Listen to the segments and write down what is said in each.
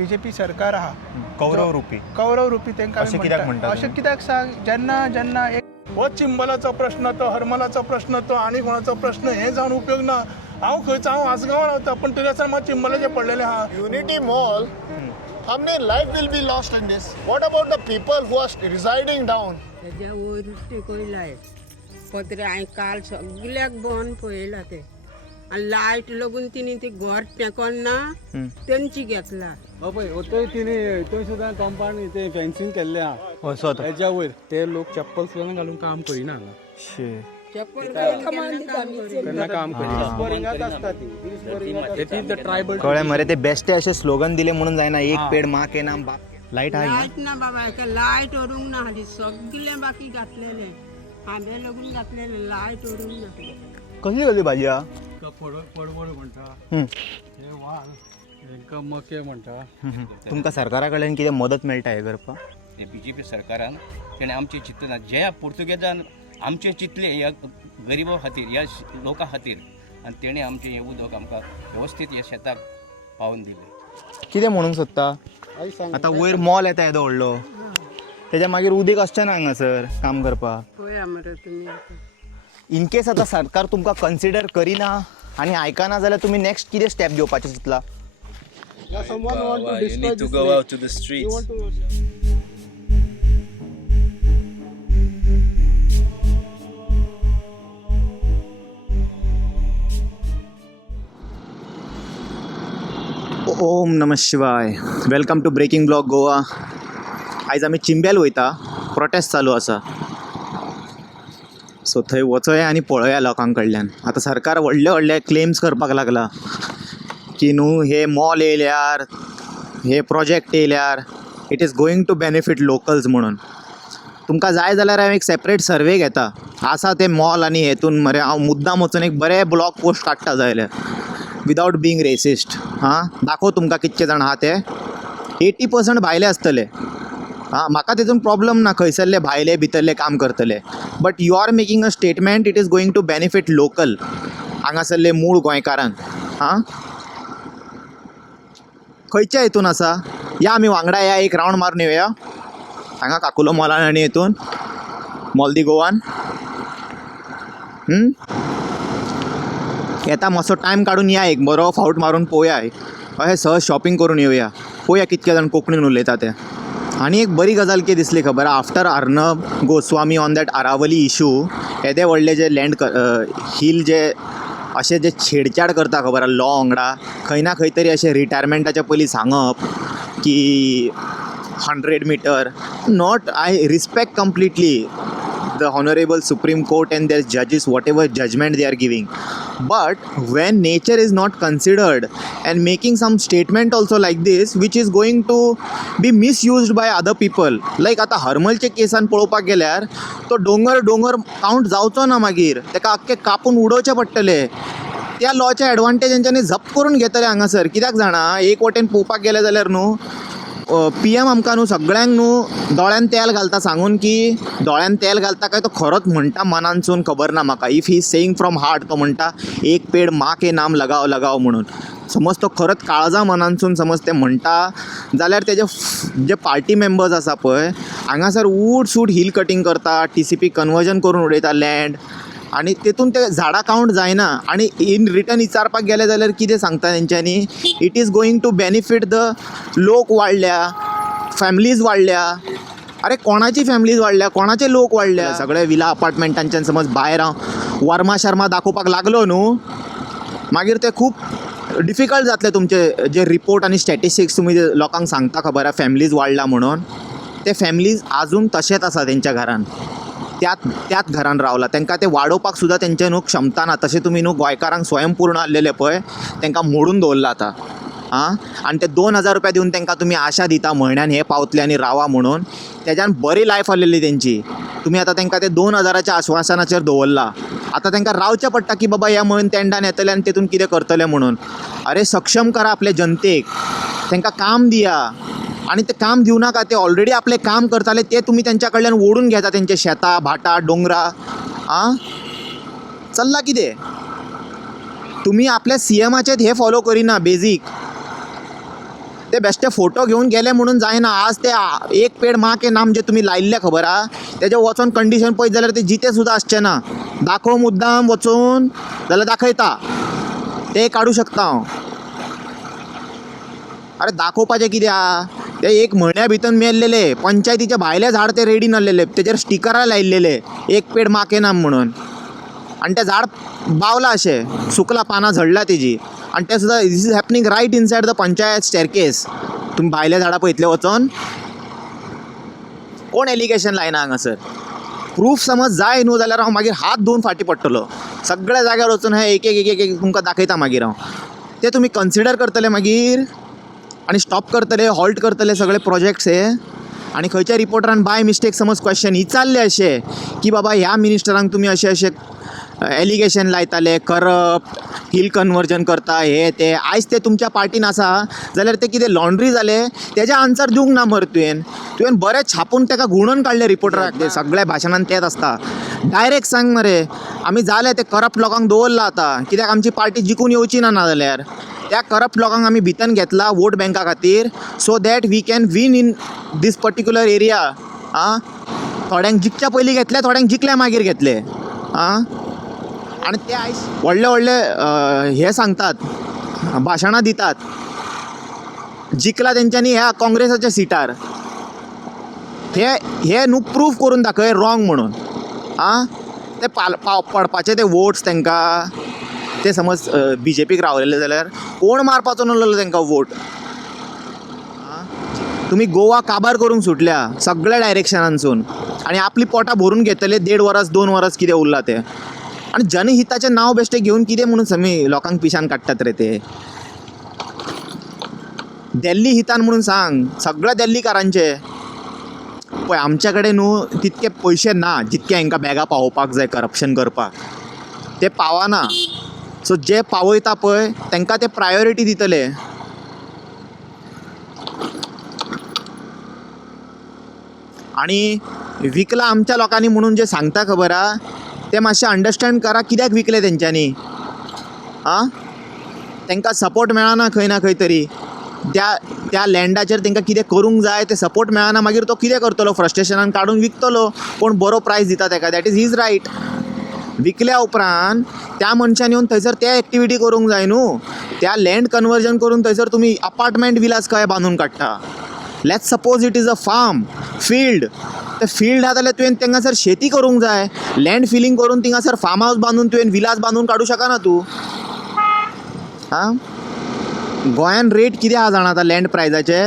BJP सरकार आहा कौरव रूपी कौरव रूपी तांकां अशें कित्याक म्हणटा अशें कित्याक सांग जेन्ना जेन्ना एक हो चिंबलाचो प्रश्न तो हरमलाचो प्रश्न तो आनी कोणाचो प्रश्न हे जावन उपयोग ना. हांव आसगांवां रावता पण तरी आसतना म्हाका चिंबलाचे पडलेले आहा. Unity Mall, how many life will be lost in this? What about the people who are residing down? तेज्या वयर ते कोयलाय पत्रे हांवें काल सगल्याक बंद पळयला ते आनी लायट लागून तिणी ती घर टेकोन ना तेंची घेतला. पळय थंय तिणी थंय सुद्दां कंपाउंड ते फेन्सिंग केल्लें आहा असो हेच्या वयर ते लोक चप्पल सुद्दां घालून काम करिना हांगा चप्पल घालून केन्ना काम करिना. ट्रायबल कळ्ळें मरे ते बेश्टे अशे स्लोगन दिले म्हणून जायना एक पेड मा के नाम बाप लायट आहा लायट ना बाबा हेका लायट व्हरूंक ना हाली सगळे बाकी घातलेले हांबे लागून घातलेले लायट व्हरूंक ना. कशी गली भाजी हा पडवळ म्हणटा हे वाल हेंका मके म्हणटा. तुमकां सरकारा कडल्यान कितें मदत मेळटा हे करपाक? हे BJP सरकारान तेणें आमचें चिंतना जे पुर्तुगेजान आमचें चिंतलें ह्या गरिबा खातीर ह्या लोकां खातीर आनी तेणें आमचें हें उदक आमकां वेवस्थीत ह्या शेताक पावोवन दिलें. कितें म्हणूंक सोदता आतां वयर मॉल येता येदो व्हडलो तेज्या मागीर उदीक आसचें ना हांगासर काम करपाक. पळया मरे तुमी आतां. इन केस आतां सरकार तुमकां कन्सिडर करिना आनी आयकना जाल्यार तुमी नेक्स्ट कितें स्टेप घेवपाचें Chintala? Someone want to You destroy need to this go lake. out to the You streets. want to ओम नमः शिवाय. Welcome to breaking blog Goa. आयज आमी चिंबेल वयता, प्रोटेस्ट चालू आसा. सो थंय वचोया आनी पळोवया लोकां कडल्यान. आतां सरकार व्हडले व्हडले क्लेम्स करपाक लागला की न्हू हे मॉल येयल्यार हे प्रोजेक्ट येयल्यार it is going to benefit locals म्हणून. तुमकां जाय जाल्यार हांव एक सेपरेट सर्वे घेता आसा ते मॉल आनी हेतून मरे हांव मुद्दाम वचून एक बरे ब्लॉग पोस्ट काडटा जाय विदाउट बींग रेसिस्ट. दाखव तुमकां कितके जाण आहा ते 80% भायले आसतले. म्हाका तितून प्रॉब्लम ना खंयसरले भायले भितरले काम करतले. But you are making a statement it is going to benefit local हांगासरले मूळ गोंयकारांक. खंयच्या हितून आसा या आमी वांगडा या एक रावंड मारून येवया हांगा काकुलो मॉलान आनी हितून मॉल दी गोवान. येता मातसो टायम काडून या एक बरो फावट मारून पळोवया अशें सहज शॉपिंग करून येवया पळोवया कितके जाण कोंकणीन उलयता ते. आनी एक बरी गजाल कितें दिसली खबर after Arnab Goswami on that Aravalli issue येदे व्हडले जे लँड हिल जे अशे जे छेडछाड करता खबर आहा लॉ वांगडा खंय ना खंय तरी अशें रिटायरमेंटाच्या पयलीं सांगप की 100 metre not. I respect completely the honorable Supreme Court and their judges whatever judgment they are giving, but when nature is not considered and making some statement also like this which is going to be misused by other people like आता हरमलचे केसान पळोवपाक गेल्यार तो डोंगर count जावचो ना मागीर तेका आख्खे कापून उडोवचे पडटले. त्या लॉचे एडवांटेज तेंच्यांनी जप्त करून घेतले हांगासर. कित्याक जाणा एक वटेन पळोवपाक गेले जाल्यार न्हू PM आमकां न्हू सगळ्यांक न्हू दोळ्यान तेल घालता सांगून की दोळ्यान तेल घालता काय तो खरोच म्हणटा मनानसून खबर ना म्हाका. If he is saying from heart तो म्हणटा एक पेड माँ के नाम लगाव म्हणून. समज तो खरोच काळजा मनानसून समज ते म्हणटा जाल्यार तेजे जे पार्टी मेंबर्स आसा पळय हांगासर उट सूट हिल कटींग करता TCP कन्वर्जन करून उडयता लँड आनी तेतून ते झाडां कावंट जायना. आनी इन रिटर्न विचारपाक गेले जाल्यार कितें सांगता तेंच्यांनी it is going to benefit the लोक वाडल्या फॅमिलीज वाडल्या. अरे कोणाची फॅमिलीज वाडल्या कोणाचे लोक वाडल्या. सगळे विला अपार्टमेंटांच्यान समज भायर हांव वर्मा शर्मा दाखोवपाक लागलो न्हू मागीर ते खूब डिफिकल्ट जातले तुमचे जे रिपोर्ट आनी स्टॅटिस्टिक्स तुमी लोकांक सांगता खबर आहा फॅमिलीज वाडला म्हणून. ते फॅमिलीज आजून तशेंच आसा तेंच्या घरान त्याच घरान रावला. तांकां ते वाडोवपाक सुद्दां तेंचे न्हू क्षमता ना. तशें तुमी न्हू गोंयकारांक स्वयंपूर्ण आसलेले पळय तांकां मोडून दवरला आतां. आनी ते 2000 रुपया दिवन तांकां तुमी आशा दिता म्हयन्यान हे पावतले आनी रावा म्हणून. तेज्यान बरी लायफ आसलेली तेंची. तुमी आतां तांकां ते 2000च्या आश्वासनाचेर दवरला. आतां तांकां रावचें पडटा की बाबा ह्या म्हयन तेंडान येतले आनी तेतून कितें करतले म्हणून. अरे सक्षम करा आपले जनतेक तांकां काम दिया. आणि ते काम दिवं नाका ते ऑलरेडी आपले काम करताले ते तुम्ही त्यांच्या कडल्यान ओढून घेता त्यांचे शेता भाटा डोंगरा. चल्ला कितें तुम्ही आपल्या CMचेच हे फॉलो करिना बेजीक. ते बेश्टे फोटो घेऊन गेले म्हणून जायना. आज ते एक पेड माँ के नाम जे तुम्ही लायिल्ले खबर हा, तेजे वचून कंडिशन पळयत जाल्यार ते जिते सुद्दां आसचे ना. दाखोव मुद्दाम वचून जाल्यार दाखयता, ते काडूं शकता हांव. अरे दाखोवपाचें कितें हा? ते एक म्हयन्या भितर मेल्लेले पंचायतीचे भायले झाड ते रेडी नासलेले, तेजेर स्टिकरां लायिल्लेले एक पेड माँ के नाम म्हणून. आनी तें झाड बावलां अशें, सुकलां, पानां झडलां तेजी. आनी तें सुद्दां this is happening right inside the panchayat staircase. तुमी भायले झाडां पळयतले वचोन. कोण एलिगेशन लायना हांगासर? प्रूफ समज जाय न्हू जाल्यार हांव मागीर हात धुवन फाटीं पडटलो. सगळ्या जाग्यार वचून हे एक एक एक एक तुमकां दाखयता मागीर हांव. ते तुमी कन्सिडर करतले मागीर आनी स्टॉप करतले, हॉल्ट करतले सगळे प्रोजेक्ट्स हे. आनी खंयच्या रिपोर्टरान बाय मिस्टेक समज क्वेश्चन विचारले अशें की बाबा ह्या मिनिस्टरांक तुमी अशें अशें एलिगेशन लायताले, करप्ट, हिल कन्वर्जन करता, हे ते. आयज ते तुमच्या पार्टीन आसा जाल्यार ते कितें लॉन्ड्री जाले तेजे आन्सर दिवंक ना मरे तुवें बरें छापून ताका गुणोवन काडले रिपोर्टराक. ते सगळ्या भाशणान तेच आसता. डायरेक्ट सांग मरे, आमी जाले ते करप्ट लोकांक दवरला आतां, कित्याक आमची पार्टी जिखून येवची ना जाल्यार. त्या करप्ट लोकांक आमी भितन घेतला वोट बँका खातीर, so that we can win in this particular area. आं, थोड्यांक जिखच्या पयलीं घेतले, थोड्यांक जिखल्या मागीर घेतले. आं, आनी ते आयज व्हडले व्हडले हे सांगतात, भाशणां दितात, जिखला तेंच्यांनी ह्या काँग्रेसाच्या सिटार. हे न्हू प्रूफ करून दाखय रॉंग म्हणून. आं, ते पडपाचे ते वोट्स तांकां, ते समज BJPक रावलेले जाल्यार कोण मारपाचो नासलो तांकां वोट. तुमी गोवा काबार करूंक सुटल्या सगळ्या डायरेक्शनांसून आनी आपली पोटां भरून घेतले 1.5 वर्स 2 वर्स कितें उरलां तें. आनी जनहिताचें नांव बेश्टें घेवन कितें म्हणून समी लोकांक पिशान काडटात रे ते. दिल्ली हितान म्हणून सांग सगळ्या दिल्लीकारांचे. पळय आमच्या कडेन न्हू तितके पयशे ना जितके हांकां बॅगा पावोवपाक जाय करप्शन करपाक, ते पावना. सो जे पावयता पळय तांकां ते प्रायोरिटी दितले. आनी विकला आमच्या लोकांनी म्हणून जे सांगता खबर हा, ते मातशें अंडरस्टँड करा कित्याक विकले तेंच्यांनी. आं, तांकां सपोर्ट मेळना खंय ना खंय तरी. त्या लँडाचेर तांकां कितें करूंक जाय ते सपोर्ट मेळना, मागीर तो कितें करतलो, फ्रस्ट्रेशनान काडून विकतलो. कोण बरो प्रायस दिता ताका, दॅट इज हीज रायट. विकल्या उपरांत त्या मनशान येवन थंयसर ते एक्टिविटी करूंक जाय न्हू. त्या लँड कन्वर्जन करून थंयसर तुमी अपार्टमेंट विलास कशे बांदून काडटा. Let's suppose it is a farm, field. ते फील्ड आहा जाल्यार तुवें थिंगासर शेती करूंक जाय. लँड फिलींग करून थिंगासर फार्म हावस बांदून तुवें विलास बांदून काडूं शकना तूं. आं, गोंयान रेट कितें आहा जाणा आतां लँड प्रायजाचे.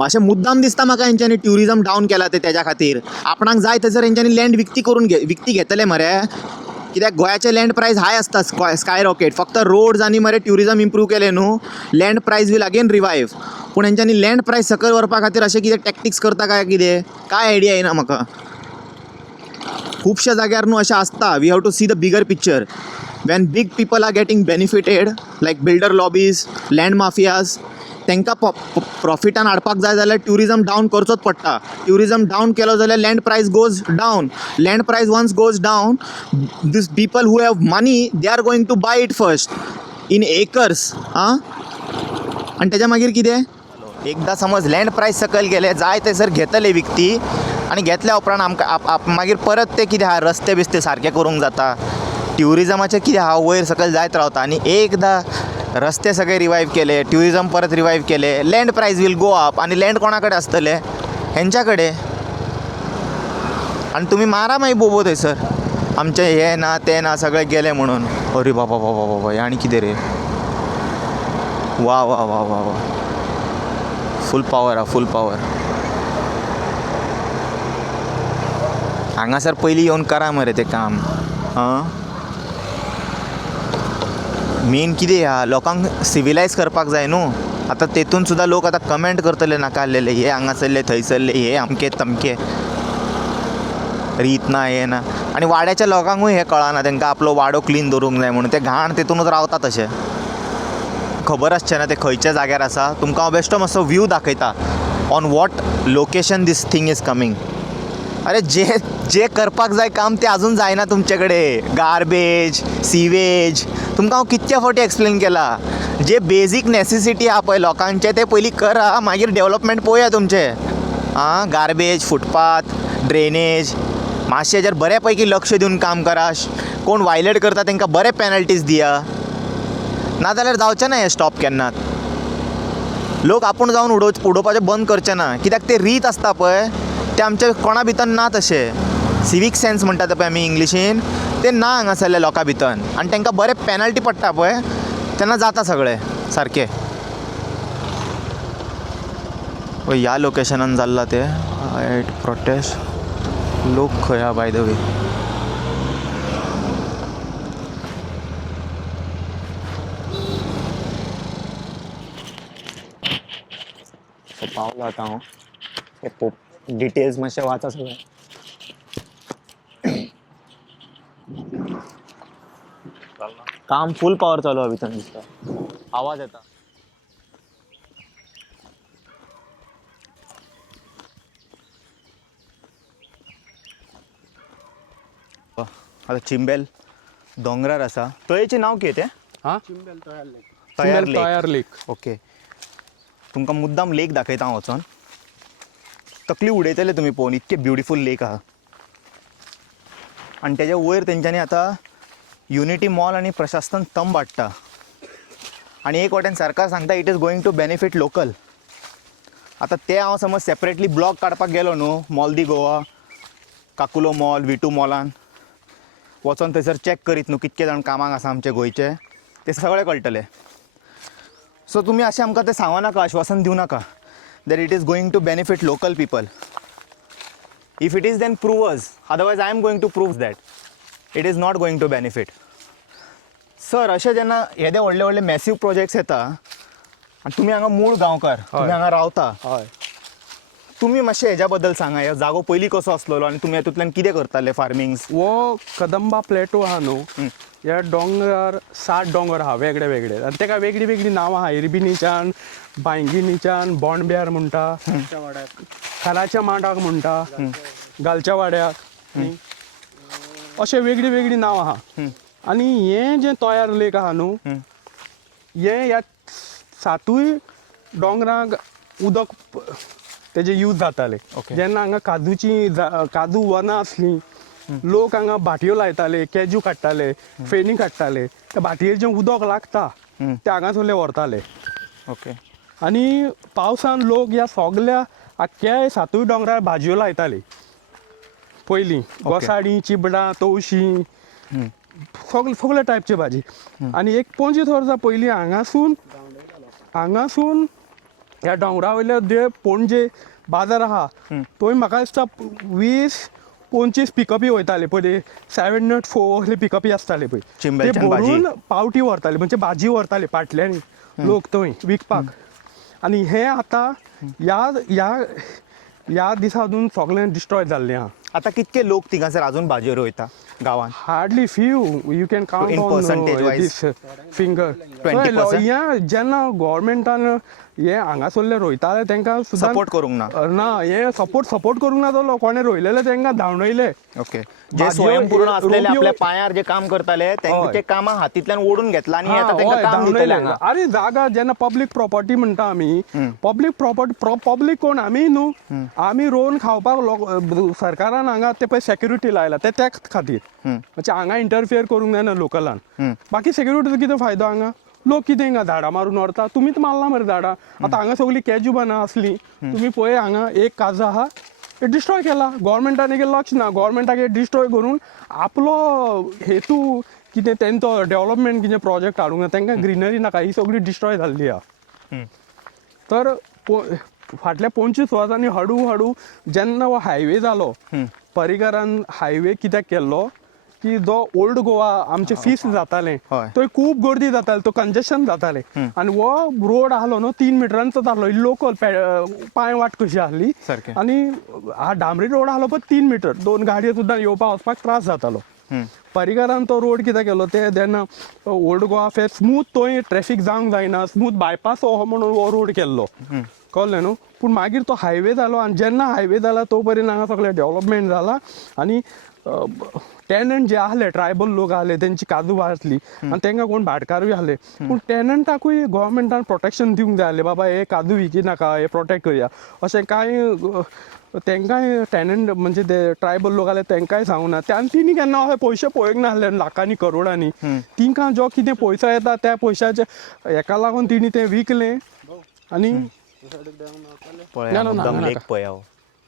अशें मुद्दाम दिसता म्हाका हेंच्यांनी ट्युरिजम डावन केला ते तेज्या खातीर. आपणाक जाय थंयसर हेंच्यांनी लँड विकती घेतले मरे. कित्याक गोंयाचे लँड प्रायस हाय आसता, स्काय रॉकेट. फक्त रोड्स आनी मरे ट्युरिजम इम्प्रूव केले न्हू, लँड प्रायस वील अगेन रिवायव. पूण हेंच्यांनी लँड प्रायस सकयल व्हरपा खातीर अशें कितें टॅक्टिक्स करता काय कितें, काय आयडिया येना म्हाका. खुबश्या जाग्यार न्हू अशें आसता. We have to see the bigger picture. when big people are getting benefited like builder lobbies, land mafias, तांकां प्रॉफिटान हाडपाक जाय जाल्यार ट्युरिजम डावन करचोच पडटा. ट्युरिजम डावन केलो जाल्यार land price goes down. Land price once goes down, this people who have money they are going to buy it first in acres. आं, आनी तेज्या मागीर कितें, एकदां समज लँड प्रायस सकयल गेले जाय थंयसर घेतले विकती. आनी घेतल्या उपरांत आमकां मागीर परत ते कितें आहा रस्ते बिस्ते सारके करूंक जाता. ट्युरिजमाचें कितें आहा वयर सकयल जायत रावता. आनी एकदां रस्ते सगळे रिवायव केले, ट्युरिजम परत रिवायव केले, लँड प्रायस वील गो अप. आनी लँड कोणा कडेन आसतले, हेंच्या कडेन. आनी तुमी मारा मागीर बोबो थंयसर आमचें हें ना तें ना सगळें गेलें म्हणून. अरे बाबा बाबा बाबा, आनी कितें रे. वा वा वा वा वा, फूल पावर हा, फूल पावर. हांगासर पयलीं येवन करा मरे तें काम. आं, मेन कितें आहा, लोकांक सिविलायज करपाक जाय न्हू. आतां तेतून सुद्दां लोक आतां कमेंट करतले नाका आसलेले, हे हांगासरले थंयसरले, हे अमके तमके, रीत ना हे ना. आनी वाड्याच्या लोकांकूय हें कळना, तांकां आपलो वाडो क्लीन दवरूंक जाय म्हणून. ते घाण तेतूनच रावता तशें. खबर आसचें ना ते खंयच्या जाग्यार आसा. तुमकां हांव बेश्टो मातसो व्यू दाखयता on what location this thing is coming. अरे जे करपाक जाय काम ते अजून जायना तुमचे कडेन. गार्बेज, सिवेज, तुमकां हांव कितके फावटी एक्सप्लेन केला. जे बेजीक नेसेसिटी आहा पळय लोकांचे ते पयलीं करा, मागीर डेव्हलपमेंट पळोवया तुमचे. आं, गार्बेज, फुटपाथ, ड्रेनेज, मातशें हेजेर बऱ्या पैकी लक्ष दिवन काम करा. कोण वायलेट करता तांकां बरे पेनल्टीज दिया, नाजाल्यार जावचें ना हें स्टॉप केन्नाच. लोक आपूण जावन उडोवपाचें बंद करचे ना, कित्याक ते रीत आसता पळय ते आमच्या कोणा भितर ना तशें. सिवीक सेन्स म्हणटा ते पळय आमी इंग्लिशीन, ते ना हांगासरल्या लोकां भितर, आनी तांकां बरें पेनल्टी पडटा पळय तेन्ना जाता सगळें सारकें. ह्या लोकेशनान जाल्ला ते प्रोटेस्ट. लोक खंय आहा बाय द वे? पावलो आतां हांव. हे डिटेल्स मातशें वाचा सगळें. काम फूल पावर चालू आहा भितर दिसता. आवाज येता. आतां चिंबेल दोंगरार आसा. तळयेचें नांव कितें तें? तयार लेक. ओके. तुमकां मुद्दाम लेक दाखयता हांव वचोन. तकली उडयतले तुमी पळोवन, इतके ब्युटिफूल लेक आहा. आनी तेज्या वयर तेंच्यांनी आतां युनिटी मॉल आनी प्रशासन तंब हाडटा. आनी एक वाटेन सरकार सांगता it is going to benefit local. आतां ते हांव समज सेपरेटली ब्लॉग काडपाक गेलो न्हू, mall de Goa, Caculo mall, विटू मॉलान वचोन थंयसर चॅक करीत न्हू कितके जाण कामाक आसा आमचे गोंयचे, ते सगळें कळटलें. सो तुमी अशें आमकां तें सांगो नाका, आश्वासन दिवं नाका that it is going to benefit local people. If it is then prove us, otherwise I am going to prove that it is not going to benefit. Sir अशें जेन्ना येदे व्हडले व्हडले मॅसिव प्रोजेक्ट्स येता आनी तुमी हांगा मूळ गांवकार, तुमी हांगा रावता, हय. तुमी मातशें हेज्या बद्दल सांगा. ह्यो जागो पयलीं कसो आसलेलो आनी तुमी हातूंतल्यान कितें करताले फार्मिंग्स? वो कदंबा प्लेटो आहा न्हू, ह्या डोंगर 7 दोंगर आहा वेगळे वेगळे, आनी ताका वेगळी वेगळी नांवां आहा. इरबिनीच्यान, बांयगिनीच्यान, बोंडब्यार म्हणटा, खालाच्या मांडाक म्हणटा, गालच्या वाड्याक, अशें वेगळी वेगळी नांवां आहा. आनी हें जें तयार लेक आहा न्हू, हें ह्या 7य दोंगरांक उदक तेजे यूज जाताले. जेन्ना हांगा काजू वनां आसलीं, लोक हांगा भाटयो लायताले, कॅजू काडटाले, फेणी काडटाले. त्या भाटयेर जें उदक लागता ते हांगासरले व्हरताले. ओके. आनी पावसान लोक ह्या सगल्या आख्या 7य दोंगरार भाजयो लायताले पयलीं. घोसाळीं, चिबडां, तवशीं, सगळे टायपची भाजी. आनी एक 25 वर्सां पयलीं हांगासून ह्या दोंगरा वयल्या जे पणजे बाजार आहा थंय म्हाका दिसता 20-25 पिकअपी वयताले पळय. 704 असले पिकअपी आसताले पळय, ते भरून पावटी व्हरताले, म्हणजे भाजी व्हरताले पाटल्यांनी लोक थंय विकपाक. आनी हें आतां ह्या दिसा अजून सगळें डिस्ट्रॉय जाल्लें आहा. आतां कितके लोक थिंगासर अजून भाजयो रोयता गांवांत? Hardly few, you can count on these finger. 20%? जेन्ना गव्हर्मेंटान हे हांगासरले रोयताले तांकां सपोर्ट करूंक ना. हे सपोर्ट करूंक ना जालो. कोणें रोयलेले तांकां धांवडयले. ओके. जे स्वयंपूर्ण असलेले आपल्या पांयार जे काम करताले ते कामां हातींतल्यान ओडून घेतला आनी आतां तांकां काम दितले हांगा. अरे जागा जेन्ना पब्लीक प्रॉपर्टी म्हणटा आमी, पब्लीक प्रॉपर्टी पब्लीक कोण आमी न्हू, आमी रोवन खावपाक सरकारान हांगा ते पळय सेक्युरिटी लायला ते त्या खातीर. म्हणजे हांगा इंटरफियर करूंक जायना लोकलान. बाकी सेक्युरिटीचो कितें फायदो हांगा? लोक कितें हिंगा झाडां मारून व्हरता. तुमीच मारला मरे झाडां. आतां हांगा सगळीं कॅजू बनां असलीं, तुमी पळय हांगा एक काजू आहा डिस्ट्रॉय केला. गव्हर्मेंटान हेजेर लक्ष ना. गव्हर्मेंटाक हे डिस्ट्रॉय करून आपलो हेतू कितें तेंचो डेव्हलपमेंट कितें प्रोजेक्ट हाडूंक ना. तांकां ग्रिनरी नाका, ही सगळी डिस्ट्रॉय जाल्ली आहा. तर फाटल्या 25 वर्सांनी हळू जेन्ना हो हायवे जालो, पर्रीकारान हायवे कित्याक केल्लो की जो ओल्ड गोवा आमचे फीस्ट जाताले थंय खूब गर्दी जाताली, तो कंजेशन जाताले. आनी हो रोड आहलो न्हू 3 मिटरांचो जालो, लोकल पांय वाट कशी आहली. आनी हा डांबरी रोड आहलो पळय 3 मिटर, 2 गाडयो सुद्दां येवपाक वचपाक त्रास जातालो. पर्रीकारान तो रोड कितें केलो, ते जेन्ना ओल्ड गोवा फेर स्मूथ थंय ट्रॅफिक जावंक जायना, स्मूथ बायपास हो म्हणून हो रोड केल्लो, कळ्ळें न्हू. पूण मागीर तो हायवे जालो, आनी जेन्ना हायवे जाला तो पर्यंत हांगा सगळें डेव्हलपमेंट जाला. आनी टेनंट जे आहले ट्रायबल लोक आहले त्यांची काजू आसली आनी तांकां कोण भाटकारूय आहले पूण टेनंटाकूय गोवोरमेंटान प्रोटेक्शन दिवंक जाय आहलें बाबा हे काजू विकी नाका हे प्रोटेक्ट करया अशें कांय तांकांय टेनंट म्हणजे ते ट्रायबल लोक आहले तांकांय सांगूंक ना तिणी केन्ना अशे पयशे पळोवंक नासले लाखांनी करोडांनी तिंकां जो कितें पयसो येता त्या पयशाचे हेका लागून तिणी तें विकलें आनी पळया ना, मुद्दाम हांगा लेख नाका. पळया हो.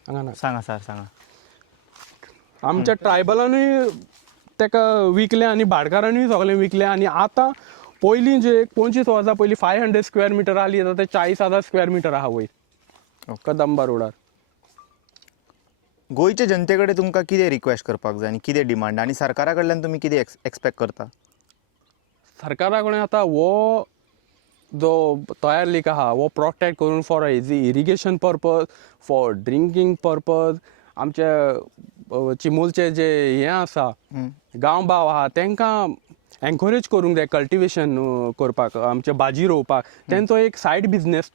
हांगा ना सांगा सर सांगा. आमच्या ट्रायबलांनी ताका विकलें आनी भाटकारांनी सगळें विकलें आनी आतां पयलीं जे 25 वर्सां पयलीं 500 स्क्वेअर मिटर आहली आतां ते 40,000 स्क्वेअर मिटर आहा वयर कदंबा रोडार. गोंयचे जनते कडेन तुमकां कितें रिक्वेस्ट करपाक जाय आनी कितें डिमांड आनी सरकारा कडल्यान तुमी कितें एक्सपेक्ट करता? सरकारा कडेन आतां हो जो तयार लेक आहा हो प्रोटेक्ट करून for irrigation purpose for drinking purpose आमचे चिमूलचे जे हे आसा गांव भाव आहा तांकां एनकरेज करूंक जाय कल्टिवेशन करपाक आमचे भाजी रोवपाक तेंचो एक सायड बिजनेस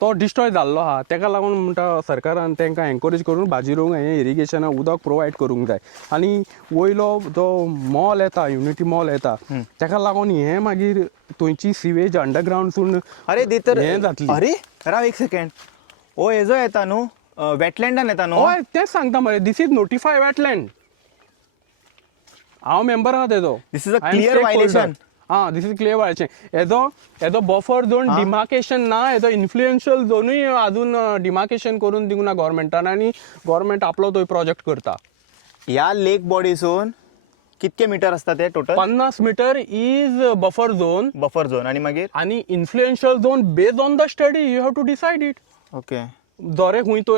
तो डिस्ट्रॉय जाल्लो आहा ताका लागून म्हणटा सरकारान तांकां एनकरेज करून भाजी रोवंक हें इरिगेशना उदक प्रोवायड करूंक जाय आनी वयलो जो मॉल येता युनिटी मॉल येता ताका लागून हें मागीर थंयची सिवेज अंडरग्रावंडसून अरे दे तर हें जातली. अरे राव एक सेकंड ओ हेजो येता न्हू वेटलँडान येता न्हू. हय तेंच सांगता मरे दिस इज नोटिफाय वेटलँड हांव मेंबर आहा तेजो. This is a clear violation. हां दिस इज क्लियर वायलेशन. हेजो बफर झोन डिमार्केशन ना हेजो इन्फ्लुएन्शियल झोनूय अजून डिमार्केशन करून दिवंक ना गव्हर्मेंटान आनी गव्हर्मेंट आपलो तो प्रोजेक्ट करता. ह्या लेक बॉडीसून कितके मीटर असता ते total? 50 metre is buffer zone buffer zone आणि मागीर आनी influential zone based on the study you have to decide it. Okay जोरे खूंय तो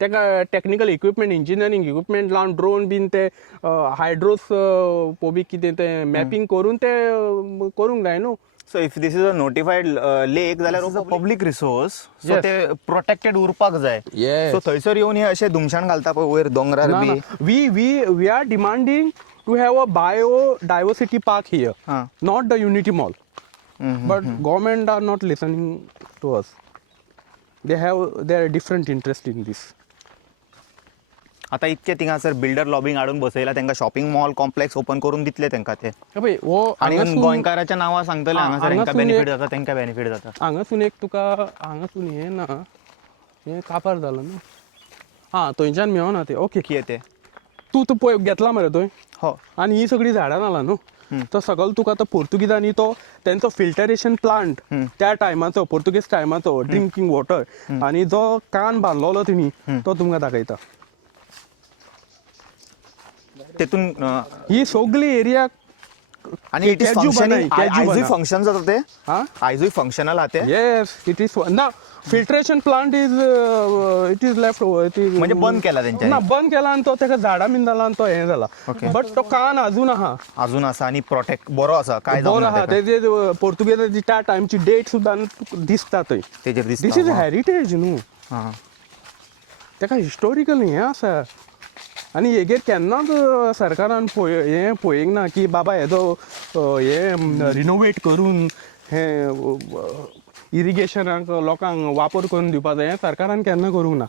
ताका टेक्निकल इक्विपमेंट इंजिनियरींग इक्विपमेंट लावन ड्रोन बीन ते हायड्रोस पोबी कितें ते मॅपिंग करून ते करूंक जाय न्हू. So if this is a notified lake जाल्यार पब्लीक रिसोर्स सो Yes. ते प्रोटेक्टेड उरपाक जाय. Yes. सो थंयसर येवन हे अशे धुमशान घालता पळय वयर दोंगरार बी. We are demanding to have a biodiversity park here, Huh. not the Unity Mall. But government are not listening to us. They have their different interest in this. आता इतके थिंगासर बिल्डर लॉबिंग हाडून बसयला तांकां शॉपिंग मॉल कॉम्प्लेक्स ओपन करून दितले तांकां ते पळय हो आणि गोंयकाराच्या नांवां सांगतले हांगासर तांकां बेनिफीट जाता तांकां बेनिफीट जाता. हांगासून एक तुका हांगासून हें ना हें कापार जालो न्हू. हां थंयच्यान मेळना ते ओके कितें ते तूं पळय घेतला मरे थंय हो आनी ही सगळी झाडां नाला न्हू. तो सगळो तुका तो पोर्तुगीजांनी तो त्यांचो फिल्टरेशन प्लांट त्या टायमाचो पोर्तुगीज टायमाचो ड्रिंकींग वॉटर आनी जो कान बांदलोलो तिणी तो तुमकां दाखयता. तेतून ही सगळी एरिया आणि इट इज कॅज्यू फंक्शनिंग बनाय, कॅज्यू आयजूय बना. फंक्शन जाता ते हां आयजूय फंक्शनल आहा ते येस इट इज ना filtration plant it is left it is म्हणजे बंद केला तेंच्यांनी ना बंद केला आनी तो ताका झाडां बीन जाला आनी तो हें जाला बट तो कान अजून आहा अजून आसा आणि प्रोटेक्ट बरो आसा काय बरो जावना आहा तेका. तेजे पोर्तुगेजाची त्या टायमची डेट सुद्दां दिसता थंय. तेजेर दीस दिसता इज हेरिटेज न्हू हां ताका हिस्टोरिकल हें आसा आनी हेगेर केन्नाच सरकारान हें पळयंक ना की बाबा हेजो हें रिनोवेट करून हें इरिगेशनाक लोकांक वापर करून दिवपा जाय हें सरकारान केन्ना करूंक ना.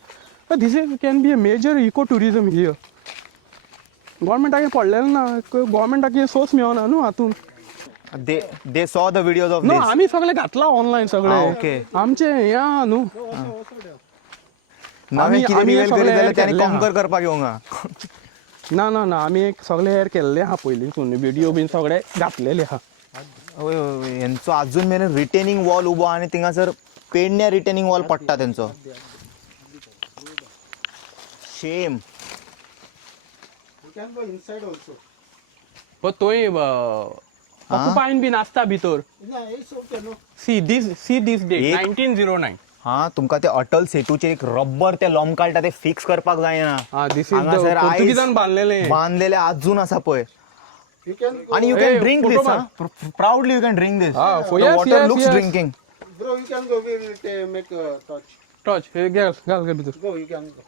This is can be a major eco tourism here. गोवोरमेंटाक पडलेलें ना गोवोरमेंटाक सोर्स मेळना न्हू हातून. They saw the videos of no this. आमी सगळे घातला ऑनलायन Ah, okay. सगळे आमचे हें आहा न्हू. नवे कितें आमी निवेल सगळे करीत जाल्यार add त्याने केल्ले कॉन्कर करपाक येवंगा. ना आमी एक सगळे एड केल्ले आहा पयलींसून व्हिडिओ बीन सगळे घातलेले आहा. यांचो अजून मेरेन रिटेनिंग वॉल उबो आणि थिंगासर पेडण्या रिटेनिंग वॉल पडटा तेंचो. शेम. पण तोय ऑक्युपायन बीन आसता भितर. सी दिस डेट एक- 1909. हा तुमका ते अटल सेतूचे एक रब्बर ते लॉम काढटा ते फिक्स करपाक जायना. हा दिस इज हांगासर आयज पोर्तुगीजान बांदलेले. बांधलेले अजून आसा पळय. आणि you Hey, can drink photo this proudly you can drink this. Ah, for yes, water yes, looks yes. Drinking. Bro, you can go. We will make a touch. Touch हे घाल भितर. Go, you can go.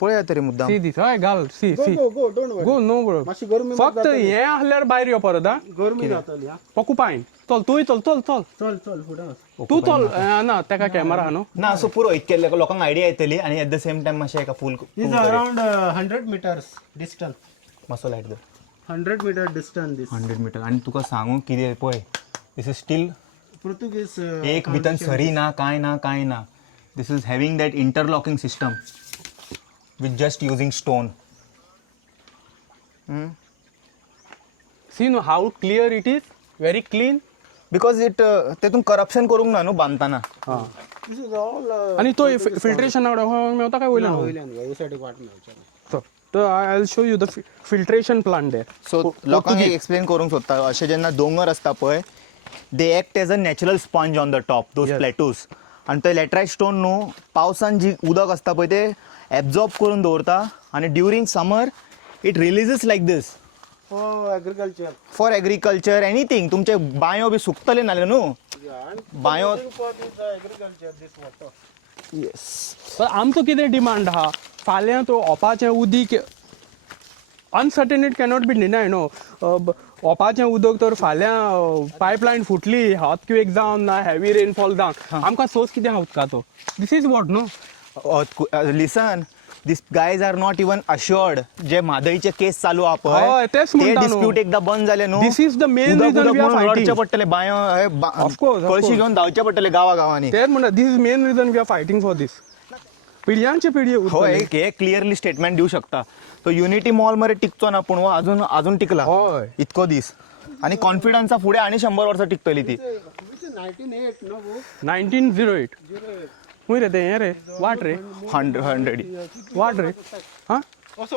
पळया तरी मुद्दाम. C this हय घाल see Go, see go, go. Don't worry. Go no bro मातशी गरमी फक्त हें आहल्यार भायर यो परत हा गरमी जातली हा. ऑक्युपायन चल तूंय चल चल चल चल चल फुडें तूं चल ना तेका कॅमेरा न्हू ना असो पुरो इतके लोकांक आयडिया येतली आणि एट द सेम टाइम मातशें एका फूल इज अराउंड 100 meters distance. मातसो लायट दर 100 meter distance this. 100 मीटर आणि तुका सांगू कितें पळय दिस इज स्टील Portuguese. एक भितर सरी ना कांय ना this is having that interlocking system with just using stone see न्हू how clear it is very clean because it तेतून करप्शन करूंक ना न्हू बांदतना This is all. आणि तो फिल्ट्रेशन मेवता काय वयल्यान तर I will show you the filtration plant there so लोकांक एक एक्सप्लेन करूंक सोदता अशें जेन्ना दोंगर आसता पळय they act as a natural sponge on the top those plateaus आनी तो लॅटरायट स्टोन न्हू पावसान जी उदक आसता पळय ते एब्जॉर्ब करून दवरता आनी during summer it releases like this Oh, agriculture. For agriculture anything तुमचे बांयो बी सुकतले नाले न्हू बांयो For this agriculture, this water. Yes पण आमचो कितें डिमांड आहा फाल्यां तो ओपाचें उदीक अनसर्टेनिट कॅनॉट बी डिनाय न्हू ओपाचें उदक तर फाल्यां पायपलायन फुटली अर्थक्वेक जावन ना हेवी रेनफॉल जावन आमकां सोर्स कितें आहा उदकाचो दिस इज वॉट न्हू listen this guys are not even assured जे म्हादईचे केस चालू आहा हय, पळय तेच ते म्हणटा न्हू. डिस्प्यूट एकदा बंद जाले न्हू This is the main उदक- reason उदक we are म्हणून fighting. रडचे पडटले बांयो Of course, of कळशी course. घेवन धांवचे पडटले गांवांनी तेच म्हणटा this is main reason we are fighting for this पिढयांचे पिढी होय हे क्लिअरली स्टेटमेंट देऊ शकता तो युनिटी मॉल मध्ये टिकतो ना पूण हो अजून टिकला होय. इतको दीस आणि कॉन्फिडन्सा फुडें आणि 100 वर्सां टिकतली ती This is 1908, no? Bro? 1908 खूंय रे तें हें रे वाट रे 100 वाट रे हां Also.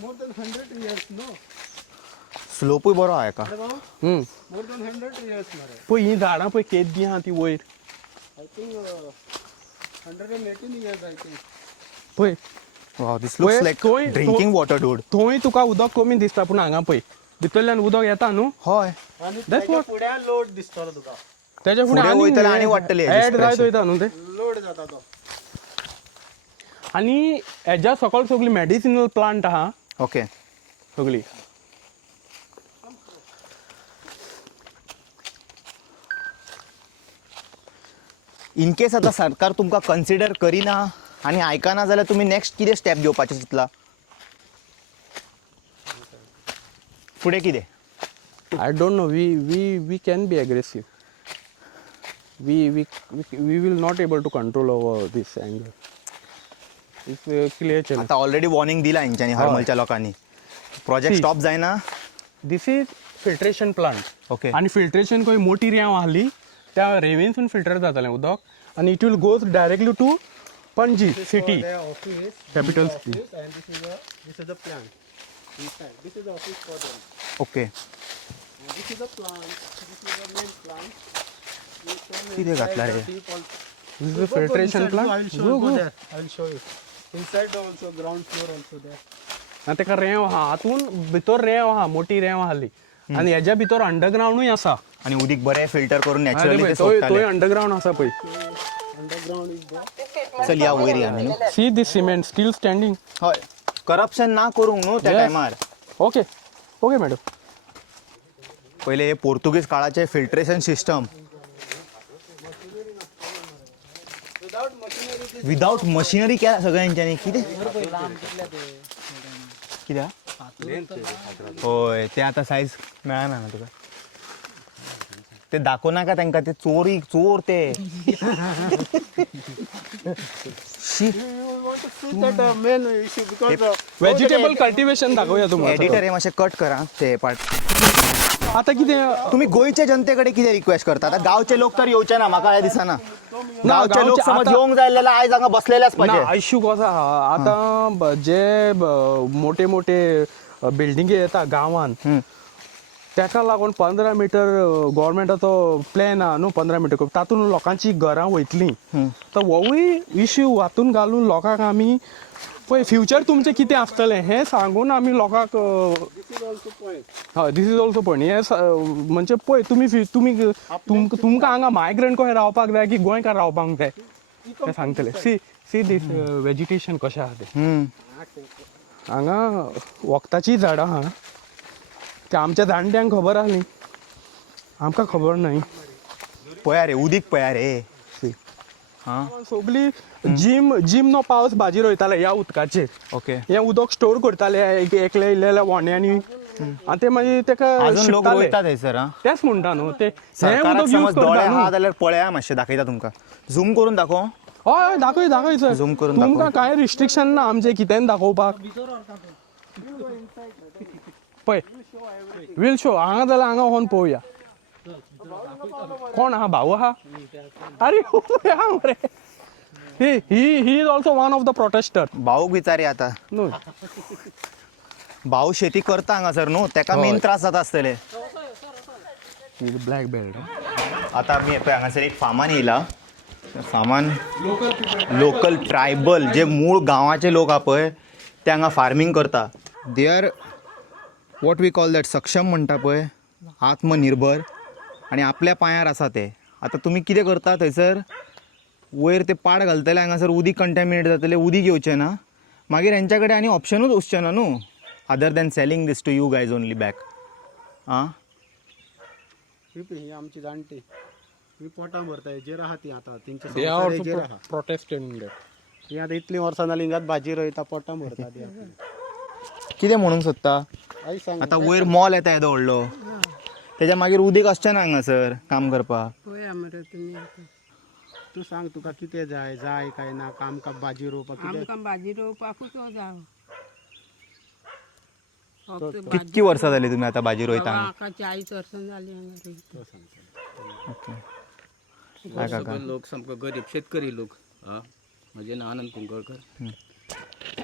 More than 100 years, no? स्लोपूय बरो आहा एका More than 100 years, mare. पळय हीं झाडां पळय केद आहा ती वयर I think 118 years, I think. पळय wow this looks Where- like toy- drinking water dude थंय तुका उदक कमी दिसता पूण हांगा पळय भितरल्यान उदक येता न्हू होय आणि That's त्याच्या what- पुढे लोड दिसतो तुका तेच्या फुडें फुडें वयतले आनी वाडटले हेजे ऍड जायत pressure. वयता न्हू ते लोड जाता तो आनी हेज्या सकयल सगळी मेडिसिनल प्लांट आहा ओके सगळी इन केस आतां सरकार तुमकां कन्सिडर करिना आनी आयकना जाल्यार तुमी नेक्स्ट कितें स्टेप घेवपाचें चिंतला फुडें कितें I don't know. We can be aggressive. We will not able to control over this anger. It's clear. चल. आता ऑलरेडी वॉर्निंग दिला हेंच्यांनी हरमलच्या लोकांनी प्रोजेक्ट See. स्टॉप जायना This is filtration plant. Okay आणि फिल्ट्रेशन खंय मोठी रेंव आहली त्या रेंवेनसून फिल्टर जातालें उदक आणि it will goes directly to Panaji city their office, capital office, city and this is the plant inside. This is the office for them. Okay And this is the plant. This is the main plant. You come कितें inside घातला the ray deep also. This is Go, go filtration inside, go, I will plant show you. Go there. I will show you. Inside also, ground floor also there. आणि तेका रेंव आहा हातून भितर रेंव आहा मोठी रेंव आहली आणि हेज्या भितर अंडरग्राउंडूय आसा आणि उदीक बरें फिल्टर करून नॅचरली ते तोय सोडटाले अंडरग्राउंड आसा पळय Underground is there. चल या वयर या न्हू see this cement steel standing हय करप्शन ना करूंक न्हू त्या Yes. टायमार ओके ओके मॅडम पहिले हे पोर्तुगीज काळाचे फिल्ट्रेशन सिस्टम विदाउट मशिनरी केला सगळ्यांच्यानी कितें कित्याक होय ते आता सायज मेळना ना तुका ते दाखोवनाका तांकां ते चोर ते शी You want to see that main issue because vegetable cultivation दाखवूया तुम्हाला एडिटर हे मातशें कट करा ते पार्ट आता कितें तुम्ही गोयच्या जनतेकडे किती रिक्वेस्ट करता आता गावचे लोक तर येवचे ना म्हाका हे दिसना गावचे लोक गावचे समज आता- येवंक जाय जाल्यार आयज हांगा बसलेलेच ना पाहिजे आयशू कसं आहा आता जे मोठे मोठे बिल्डिंगी येता गांवान तेका लागून 15 मीटर गव्हर्मेंटाचो प्लॅन आहा न्हू 15 मीटर तातूंत लोकांची घरां वयतलीं तर होवूय इश्यू हातून घालून लोकांक आमी पळय फ्युचर तुमचें कितें आसतलें हें सांगून आमी लोकांक this is also point. हय दीस इज ऑल्सो पॉयंट हें म्हणजे पळय तुमकां हांगा मायग्रंट कशें रावपाक जाय की गोंयकार रावपाक जाय तें सांगतलें सी दीस वेजिटेशन कशें आहा तें हांगा वखदाचीं झाडां आहा ते आमच्या जाणट्यांक खबर आसली आमकां खबर नाही. पळया रे उदीक पळया रे. हां सगळी जिम नो पावस भाजी रोयताले ह्या उदकाचेर. ओके. हे उदक स्टोर करताले एकले इल्लेल्या वांड्यांनी आनी ते मागीर तेका अजून लोक शिंपताले. रोयता थंयसर. हां तेच म्हणटा न्हू ते हे सरकाराक उदक यूज समज दोळे करता आहा न्हू. जाल्यार पळया मातशें दाखयता तुमकां. झूम करून दाखोव. हय हय दाखय सर. Zoom करून तुमकां दाखव. कांय रिस्ट्रिक्शन ना आमचें कितें दाखोवपाक. पळय वील शो हांगा जाल्यार हांगा वचून पळोवया. कोण आहा भाऊ आहा. अरे या मरे. He is also one of the protester. भाऊक विचारी आता. न्हू भाऊ शेती करता हांगासर न्हू तेका मेन त्रास जाता आसतले. Black belt. आता मी पळय हांगासर एक फार्मान येयला. फार्मान लोकल ट्रायबल जे मूळ गांवाचे लोक आहा पळय ते हांगा फार्मींग करता. They are what we call that सक्षम म्हणटा पळय आत्मनिर्भर आनी आपल्या पांयार आसा ते. आतां तुमी कितें करता थंयसर वयर ते पाड घालतले हांगासर उदीक कंटॅमिनेट जातले उदीक येवचें ना. मागीर हेंच्या कडेन आनी ऑप्शनूच उरचें ना न्हू other than selling this to you guys only back. आं ही आमची जाणटी ही पोटां भरता हेजेर आहा ती आतां तेंचे they are also protesting that. ही आतां इतलीं वर्सां जालीं हिंगात भाजी रोयता पोटां भरता ती कितें म्हणूंक सोदता. आई सांग आतां वयर मॉल येता येदो व्हडलो तेज्या मागीर उदीक आसचें ना हांगासर काम करपाक. पळया मरे तुमी आतां. तूं सांग तुका कितें जाय काय ना आमकां भाजी रोवपाक कितें आमकां भाजी रोवपाकूच जाय. फक्त कितकी वर्सां जाली तुमी आतां भाजी रोयता हांगा. म्हाका 40 वर्सां जालीं हांगा रोयता. ओके. सगळे लोक सामको गरीब शेतकरी लोक. हां म्हजें नांव आनंद कुंकळकर.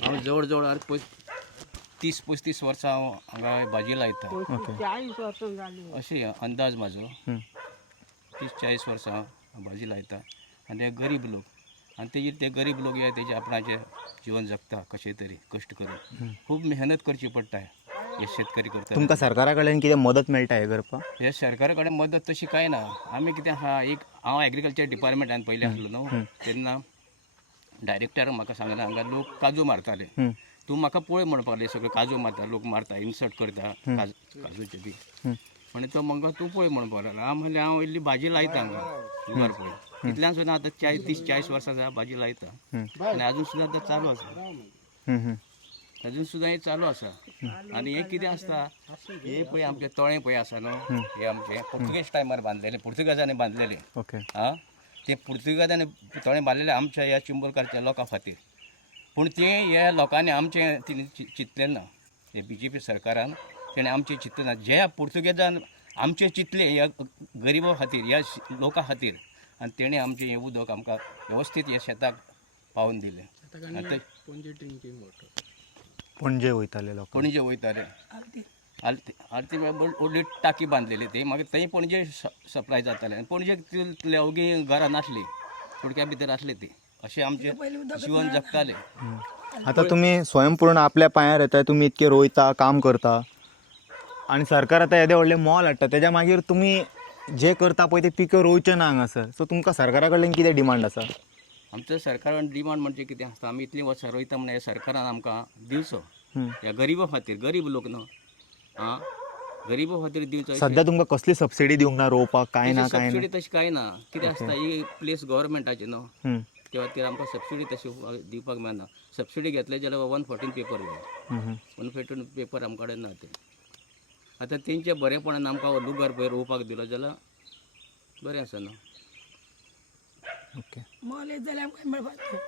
हांव जवळ जवळ 30-35 वर्सां हांव हांगा भाजी लायता. 40 वर्सां जालीं. अशें अंदाज म्हाजो 30-40 वर्सां हांव भाजी लायता. आनी हे गरीब लोक आनी ते गरीब लोक हे तेजे आपणाचें जिवन जगता कशें तरी कश्ट करून. खूब मेहनत करची पडटा हे शेतकरी करता. तुमकां सरकारा कडल्यान कितें मदत मेळटा हे करपाक. हे सरकारा कडेन मदत तशी कांय ना. आमी कितें आहा हांव एग्रीकल्चर डिपार्टमेंटान पयलीं आसलो न्हू तेन्ना डायरेक्टर म्हाका सांगना हांगा लोक काजू मारताले. तूं म्हाका पळय म्हणपाक सगळे काजू मारता लोक मारता इन्सर्ट करता काजूचे बी म्हणे तो म्हाका तूं पळय म्हणपाक लागला. हांव म्हणलें हांव इल्ली भाजी लायता हांगा उबार पळय. तितल्यान सुद्दां आतां 30-40 वर्सां जाता भाजी लायता आनी अजून सुद्दां आतां चालू आसा. अजून सुद्दां हे चालू आसा. आनी हे कितें आसता हे पळय आमचे तळें पळय आसा न्हू हे आमचे पुर्तुगेज टायमार बांदलेले पुर्तुगेजांनी बांदलेले. ओके. आं ते पुर्तुगेजांनी तळें बांदलेले आमच्या ह्या चिंबोरकारच्या लोकां खातीर. पूण ते ह्या लोकांनी आमचें चिंतलें ना. हे BJP सरकारान तेणें आमचें चिंतलें ना. जे पुर्तुगेजान आमचें चिंतलें ह्या गरिबा खातीर ह्या लोकां खातीर आनी तेणें आमचें हें उदक आमकां वेवस्थीत हे शेताक पावोवन दिलें. आतां पणजे वयताले लोक. पणजे वयताले आरती व्हडली टाकी बांदलेली ती मागीर थंय पणजे सप्लाय जाताले. आनी पणजे ओगी घरां नासली थोडक्या भितर आसली ती. अशें आमचें जिवन जगतालें. आतां तुमी स्वयंपूर्ण आपल्या पांयार येताय तुमी इतके रोयता काम करता आनी सरकार आतां येदे व्हडले मॉल हाडटा तेज्या मागीर तुमी जे करता पळय ते पिकं रोवचे ना हांगासर. सो तुमकां सरकारा कडल्यान कितें डिमांड आसा. आमच्या सरकारान डिमांड म्हणजे कितें आसता आमी इतलीं वर्सां रोयता म्हणून सरकारान आमकां दिवचो ह्या गरिबा खातीर. गरीब लोक न्हू आं गरिबा खातीर दिवचो. सध्या तुमकां कसली सबसिडी दिवंक ना रोवपाक काय ना काय सबसिडी तशी कांय ना. कितें आसता ही प्लेस गव्हर्मेंटाची न्हू ना. त्या खातीर आमकां सबसिडी तशी दिवपाक मेळना. सबसिडी घेतले जाल्यार 114 पेपर जाय. 114 पेपर आमचे कडेन ना ते. आतां तेंचे बरेपणान आमकां लुगार पळय रोवपाक दिलो जाल्यार बरें आसा न्हू. ओके. मॉल येत जाल्यार आमकां मेळपाक ना.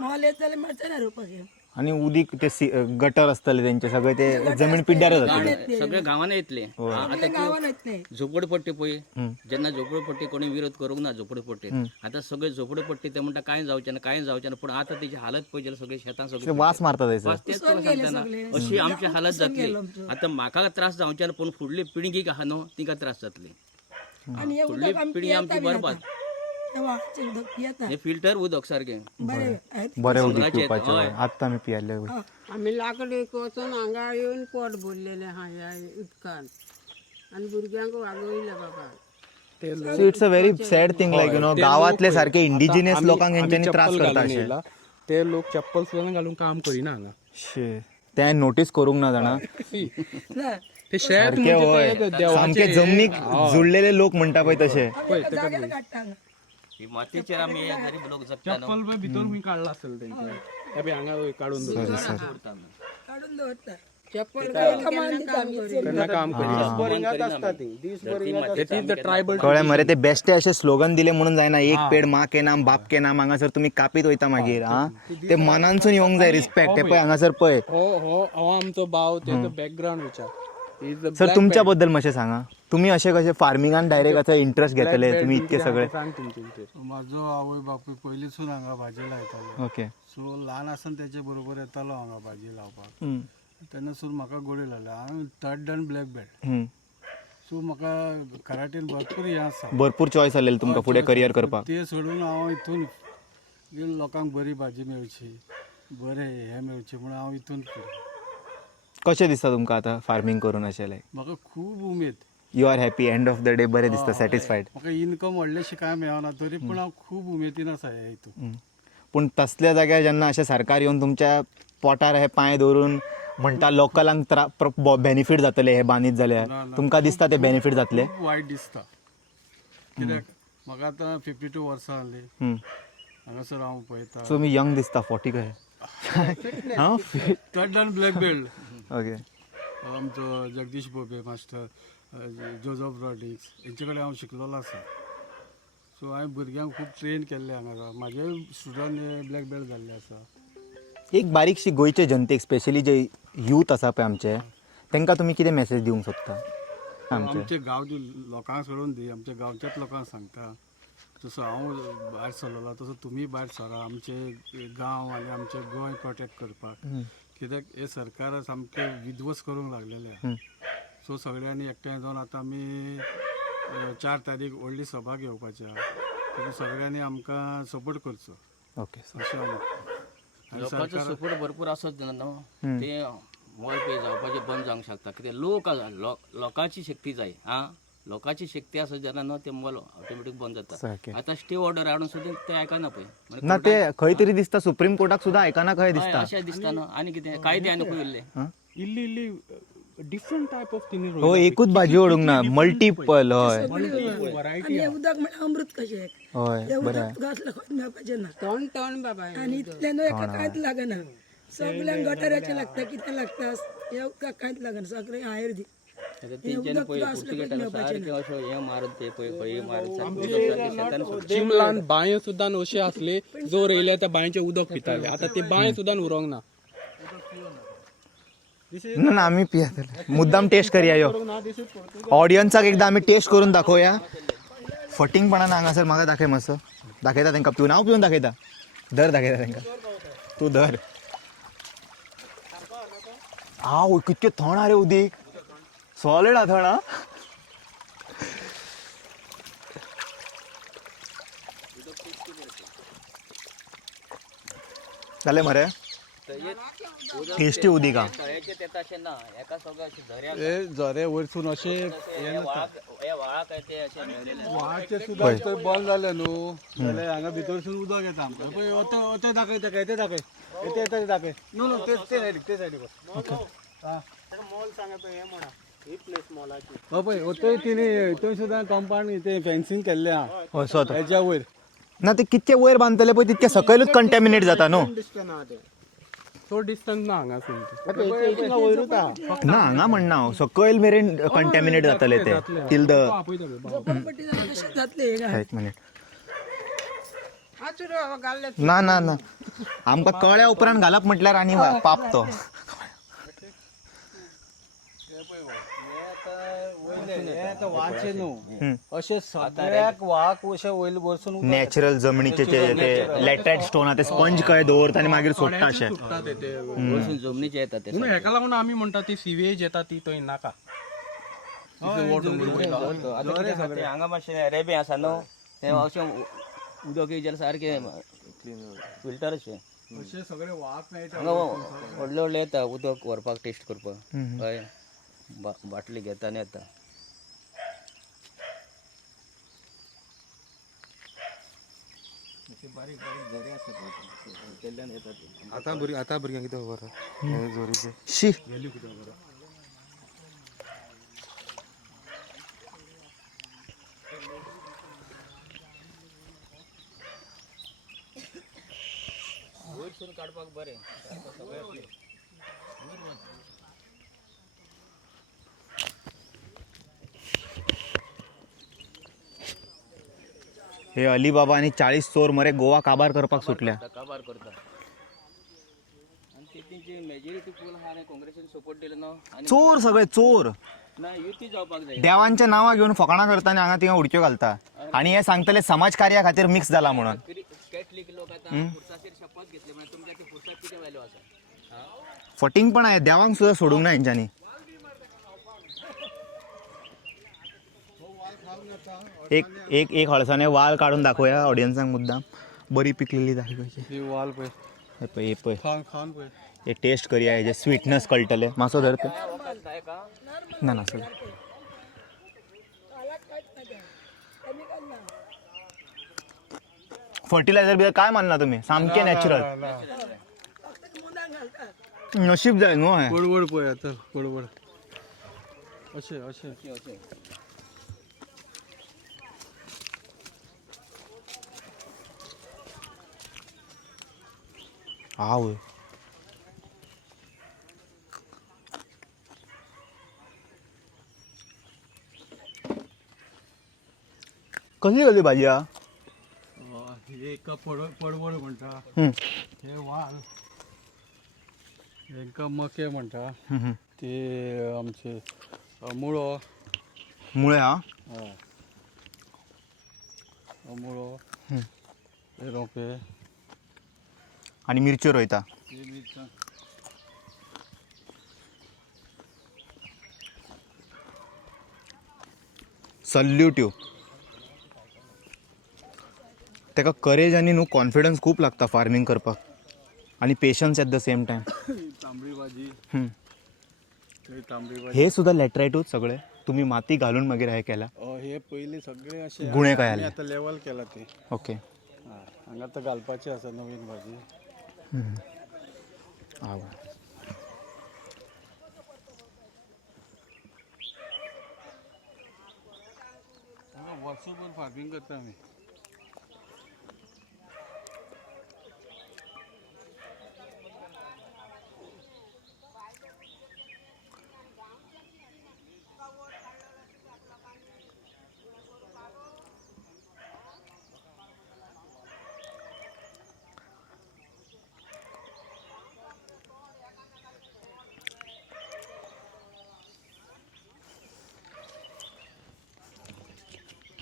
मॉल येत जाल्यार मेळचें ना रोवपाक. आनी उदीक ते गटर आसतले तेंचे सगळे ते जमीन पिड्ड्यार जातले. सगळे गांवांनी येतले. आतां गांवान येतले. झोपडपट्टी पळय जेन्ना झोपडपट्टी कोणी विरोध करूंक ना झोपडपट्टीत. आतां सगळे झोपडपट्टी ते म्हणटा कांय जावचें ना कांय जावचें ना. पूण आतां तेजी हालत पळय जाल्यार सगळे शेतां सगळे वास मारता थंयसर. वास तेच तुका सांगता ना. अशी आमची हालत जातली. आतां म्हाका त्रास जावचे ना पूण फुडली पिळगीक आहा न्हू तिका त्रास जातली. आनी हे फुडली उदक पिळगी आमची बरबाद. व्हाळाचें उदक पियेता. हे फिल्टर उदक सारकें बरें उदीक पिवपाचें. आतां आमी पियाले. आमी लाकडी वचून हांगा येवन पोट भरलेलें आहा ह्या उदकान आनी भुरग्यांक वागयले बाबा. So it's a very sad thing like you no गांवांतले सारखे इंडिजिनियस लोकांक हेंच्यांनी त्रास करता अशें. ते लोक चप्पल सुद्दां घालून काम करिना हांगा. ते नोटीस करूंक ना जाणा. ते शेत सारखे होय सामके जमनीक जुळलेले लोक म्हणता पळय तसे जागेला काडटा हांगा. ही मातयेचेर आमी हे गरीब लोक जगता न्हू. चप्पल भितर मी काढला असेल त्यांचे ते हांगा काढून काडून दवरता चप्पल घालून केन्ना काम करीत. त्यांना काम बोरिंगात असता ती दीस बोरिंगात ट्रायबल कळ्ळें मरे ते बेश्टे असे स्लोगन दिले म्हणून जायना एक पेड मा के नाम बाप के नाम हांगासर तुम्ही कापीत वयता मागीर हा ते मनानसून येवंक जाय रिस्पेक्ट ते पळय हांगासर पळय हो हो हो आमचो भाव त्याचं बॅकग्राऊंड विचार सर तुमच्या बद्दल मातशें सांगा तुम्ही असे कसे फार्मिंगान डायरेक्ट असं इंटरेस्ट घेतले तुम्ही इतके सगळे सांग तुमचे interest. म्हाजो आवय बापूय पयलींसून हांगा भाजी लायतालो ओके सो ल्हान आसतना तेचे बरोबर येतालो हांगा भाजी लावपाक तेन्नासून म्हाका गोडी लागल्या हांवें third done black belt so म्हाका कराटेन भरपूर हें आसा भरपूर चॉयस आसलेले तुमकां फुडें करियर करपाक ते सोडून हांव हितून लोकांक बरी भाजी मेळची बरें हें मेळचें म्हणून हांव हितून केलें कशें दिसता तुमकां आतां फार्मिंग करून अशें लायक म्हाका खूब उमेद you are happy end of the day बरें दिसता सॅटिस्फायड म्हाका इनकम व्हडलेशें कांय मेळना तरी पूण हांव खूब उमेदीन आसा हे हितून पूण तसल्या जाग्यार जेन्ना अशें सरकार येवन तुमच्या पोटार हे पांय दवरून म्हणटा लोकलांक बेनिफीट जातले हे बांदीत जाल्यार तुमकां दिसता ते बेनिफीट जातले खूब वायट दिसता कित्याक म्हाका आतां 52 वर्सां जालीं हांगासर हांव पळयतां तुमी यंग दिसता 40 कशें हां third done black belt okay आमचो जगदीश बोबे मास्टर जोझफ रॉड्रिक्स हेंचे कडेन हांव शिकलेलो आसा सो हांवें भुरग्यांक खूब ट्रेन केल्ले हांगा म्हाजे स्टुडंट ब्लॅक बेल्ट जाल्ले आसा एक बारीकशी गोंयचे जनतेक स्पेशली जे यूथ आसा पळय आमचे तांकां तुमी कितें मेसेज दिवंक सोदता आमचे गांवचे लोकांक सोडून दी आमच्या गांवच्याच लोकांक सांगता जसो हांव भायर सरलेलो तसो तुमी भायर सरा आमचे गांव आनी आमचें गोंय प्रोटेक्ट करपाक कित्याक हे सरकार सामकें विध्वस करूंक लागलेले सो सगळ्यांनी एकठांय जावन आतां आमी 4 तारीख व्हडली सभा घेवपाची आहा सगळ्यांनी आमकां सपोर्ट करचो ओके अशें हांव आनी लोकांचो सपोर्ट भरपूर आसत न्हू ते मोल पे जावपाचें बंद जावंक शकता कित्याक लोकांची शक्ती जाय आं लोकांची शक्ती आसत जेन्ना न्हू ते मोल ऑटोमॅटीक बंद जाता सारकें. आतां स्टे ऑर्डर हाडून सुद्दां ते आयकना पळय ना ते खंय तरी दिसता सुप्रीम कोर्टाक सुद्दां आयकना खंय दिसता अशें दिसता न्हू आनी कितें कायदे आनी खंय उरले इल्ली इल्ली डिफरंट टायप ऑफ तिनी हो एकूच भाजी ओडूंक ना मल्टीपल हय आणि हे उदक म्हणजे अमृत कशें हय हे बरें उदक घातलं खंय मेळपाचें ना तण तण बाबा आणि इतल्यान एका कांयच लागना सगळ्यांक गटाराचें लागता कितें लागता हे उदकाक कांयच लागना सगळें हायर दी हे उदक तुका असलें खंयच मेळपाचें ना अशें हे मारत ते पळय हे मारत चिमलान बांयो सुद्दां अशे आसले जो रोयले त्या बांयचे उदक पिताले आता ते बांय सुद्दां उरोंक ना ना ना आम्ही पिया मुद्दाम टेस्ट करूया यो ऑडियन्साक एकदा आम्ही टेस्ट करून दाखवूया फटिंगपणान हांगासर म्हाका दाखय मातसो दाखयता तांकां पिवन हांव पिवन दाखयता धर दाखयता तांकां तूं धर हांव कितके थोण रे उदीक सॉलिड हा थोण जालें मरे टेस्टी उदीक हा तळ्याचे तें तशें ना एका सगळें अशें झऱ्या हे झरे वयरसून अशें हे व्हाळाक ते अशें मेळलेले व्हाळाचे सुद्दां तर बंद जाले न्हू जाल्यार हांगा भितरसून उदक येता आमकां पळय वता दाखय ताका येते दाखय येते येते दाखय नो नो ते सायडीक ते सायडीक मॉल सांगता हें म्हणा ही प्लेस मॉलाची पळय वतय तिणी थंय सुद्दां कंपाउंड ते फेन्सिंग केल्लें आहा हय सो हेच्या वयर ना ते कितके वयर बांदतले पळय तितके सकयलूच कंटॅमिनेट जाता न्हू चड डिस्टन्स ना हांगासून वयरूच आहा ना हांगा म्हणना हांव सकयल मेरेन कंटॅमिनेट जातले ते टील द झोपडपट्टी जाल्यार कशें जातलें हे काय एक मिनिट आचुरो घाल्ले ना ना ना आमकां कळ्या उपरांत घालप म्हटल्यार आनी पाप तो वाचे न्हू अशें सगळ्याक वाक अशें वयर वरसून नॅचरल जमनीचे ते लॅटरायट स्टोन हा ते स्पंज कळे दवरता आनी मागीर सोडटा अशें वरसून जमनीचे येता ते म्हणून हेका लागून आमी म्हणटा ती सिवेज येता ती थंय नाका हांगा मातशें रेबे आसा न्हू तें अशें उदक येयल्यार सारकें फिल्टर अशें अशें सगळे वाक मेळटा हांगा व्हडले व्हडले येता उदक व्हरपाक टेस्ट करपाक हय बाटली घेता आनी येता शी सोदून काडपाक बरें सगळें हे अलिबाबा आणि 40 चोर मरे गोवा काबार करपाक सुटल्या. काबार करता आणि ते तेंची मेजॉरिटी पोल हा काँग्रेसीन सपोर्ट दिलो न्हू आनी चोर सगळे चोर ना युती जावपाक जाय. देवांच्या नांवां घेऊन फकाणां करता आणि हांगा तिंगा उडक्यो घालता आणि हे सांगतले समाजकार्या खातीर मिक्स जाला म्हणून. कॅथलीक लोक आतां पुरसाचेर शपथ घेतले म्हणजे तुमच्या ती पुरसाद कितें व्हॅल्यू आसा. फटींग पण आहे देवांक सुद्धा सोडूंक ना हेंच्यांनी. एक हळसाने वाल काढून दाखवया ऑडियन्सांक मुद्दाम. बरी पिकलेली जाली कशी. ही वाल पळय हे पळय हे पळय खावन पळय. हे टेस्ट करया हेजे स्वीटनेस कळटले. मातसो धर ते. ना ना सर फर्टिलायझर बी काय मानला तुम्ही सामके नॅचरल. नशीब जाय न्हू हें. पडवड पळय आतां पडवड अशें अशें. आवय कसली कसली भाजी हा. हे एका पडवड म्हणटा. हे वाल हेंका मके म्हणटा. ते आमचे मुळो मुळे हा मुळो हे रोंपे आणि मिरच्यो रोयता. हे मिरसांग सल्यूट यू. तेका करेज आणि न्हू कॉन्फिडन्स खूप लागता फार्मिंग करपाक आणि patience at the same time. तांबडी भाजी तांबडी भाजी हे सुद्धा लॅटरायटूच सगळे तुम्ही माती घालून मागीर हे केला. हे पयलीं सगळे अशे गुणे काय आले. आतां लेवल केला ते. ओके हांगा आतां घालपाचें आसा नवीन भाजी. वर्सभर फार्मिंग करता आमी.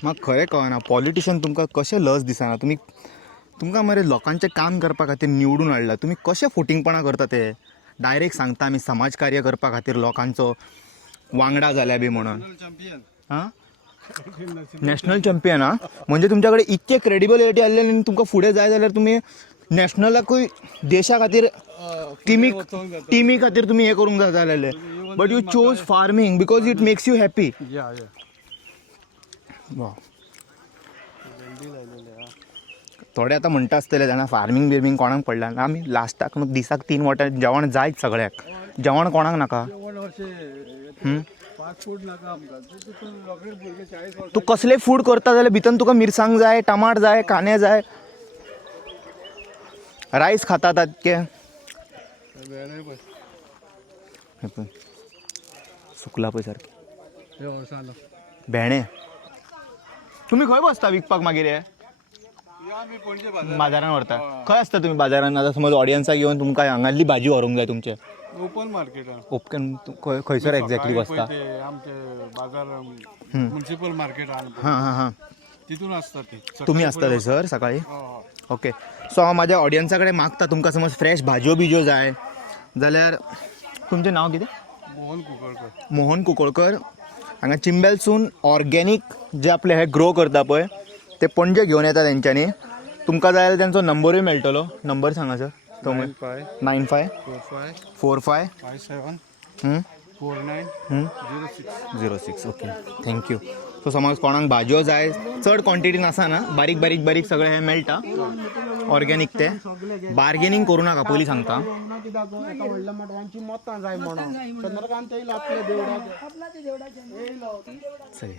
म्हाका खरें कळना पॉलिटिशियन तुमकां कशें लज दिसना. तुमकां मरे लोकांचें काम करपा खातीर निवडून हाडला. तुमी कशें फोटिंगपणां करता ते. डायरेक्ट सांगता आमी समाजकार्य करपा खातीर लोकांचो वांगडा जाल्या बी म्हणून. हां नॅशनल चॅम्पियन हा म्हणजे तुमच्या कडेन इतके क्रेडिबिलिटी आसलेली आनी तुमकां फुडें जाय जाल्यार तुमी नॅशनलाकूय देशा खातीर टिमी खातीर तुमी हें करूंक जाय जालेले. But you chose farming because it makes you happy. थोडे आतां म्हणटा आसतले जाणा फार्मिंग बिर्मिंग कोणाक पडला. आमी लास्टाक दिसाक 3 वटां जेवण जायच सगळ्याक. जेवण कोणाक नाका. तूं कसलें फूड करता जाल्यार भितर तुका मिरसांग जाय टमाट जाय कांदे जाय. रायस खाता तातके सुकला पळय सारकें भेणे. तुमी खंय बसता विकपाक मागीर हे बाजारान व्हरता. खंय आसता तुमी बाजारान. आतां समज ऑडियन्साक येवन तुमकां हांगातली भाजी व्हरूंक जाय तुमचे ओपन मार्केटान. ओपन खंयसर एक्झॅक्टली बसता. आमचे बाजार म्युनिसिपल मार्केट हां हां हां तितून आसता ते. तुम्ही आसता थंयसर सकाळी. ओके सो हांव म्हाज्या ऑडियन्सा कडेन मागता तुमकां समज फ्रेश भाजयो बिजयो जाय जाल्यार तुमचें नांव कितें. मोहन कुंकळकर. मोहन कुंकळकर हांगा चिंबेलसून ऑर्गेनीक जे आपले हे ग्रो करता पळय ते पणजे घेवन येता तेंच्यांनी. तुमकां जाय जाल्यार तेंचो नंबरूय मेळटलो. नंबर सांगा सर. 9545574906. Okay thank you. सो समज कोणाक भाजयो जाय चड क्वॉन्टिटीन आसना बारीक बारीक बारीक सगळें हें मेळटा ऑर्गेनीक. ते बार्गेनींग करूं नाका पयलीं सांगता. सही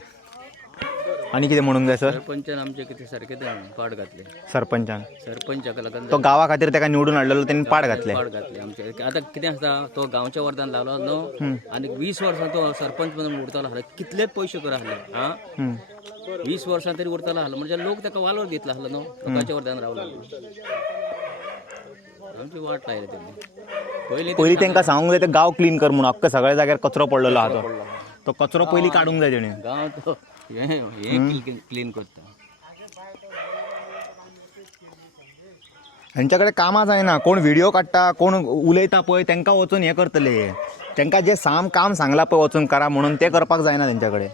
आणि कितें म्हणूंक जाय सर सरपंचान आमचे कितें सारके पाड घातले सरपंचान सरपंचाक लागून तो गांवा खातीर ताका निवडून हाडलेलो तेणी पाड घातले पाड घातले आमचे आता कितें आसता तो गांवच्या वर्धान लागलो न्हू आनी 20 वर्सां तो सरपंच म्हणून उरतालो आसलो कितलेच पयशे कर आसले हा 20 वर्सां तरी उरतालो आसलो म्हणजे लोक ताका वालोर दितलो आसलो न्हू लोकांच्या वर्धान रावलो आमची वाट लायली तेणी पयलीं तांकां सांगूंक जाय ते गांव क्लीन कर म्हणून अख्खो सगळ्या जाग्यार कचरो पडलेलो आहा तो कचरो पयलीं काडूंक जाय तेणें गांव तो हे क्लीन करता हेंच्या कडेन कामां जायना कोण व्हिडिओ काडटा कोण उलयता पळय तांकां वचून हें करतले तांकां जे काम सांगलां पळय वचून करा म्हणून ते करपाक जायना तेंच्या कडेन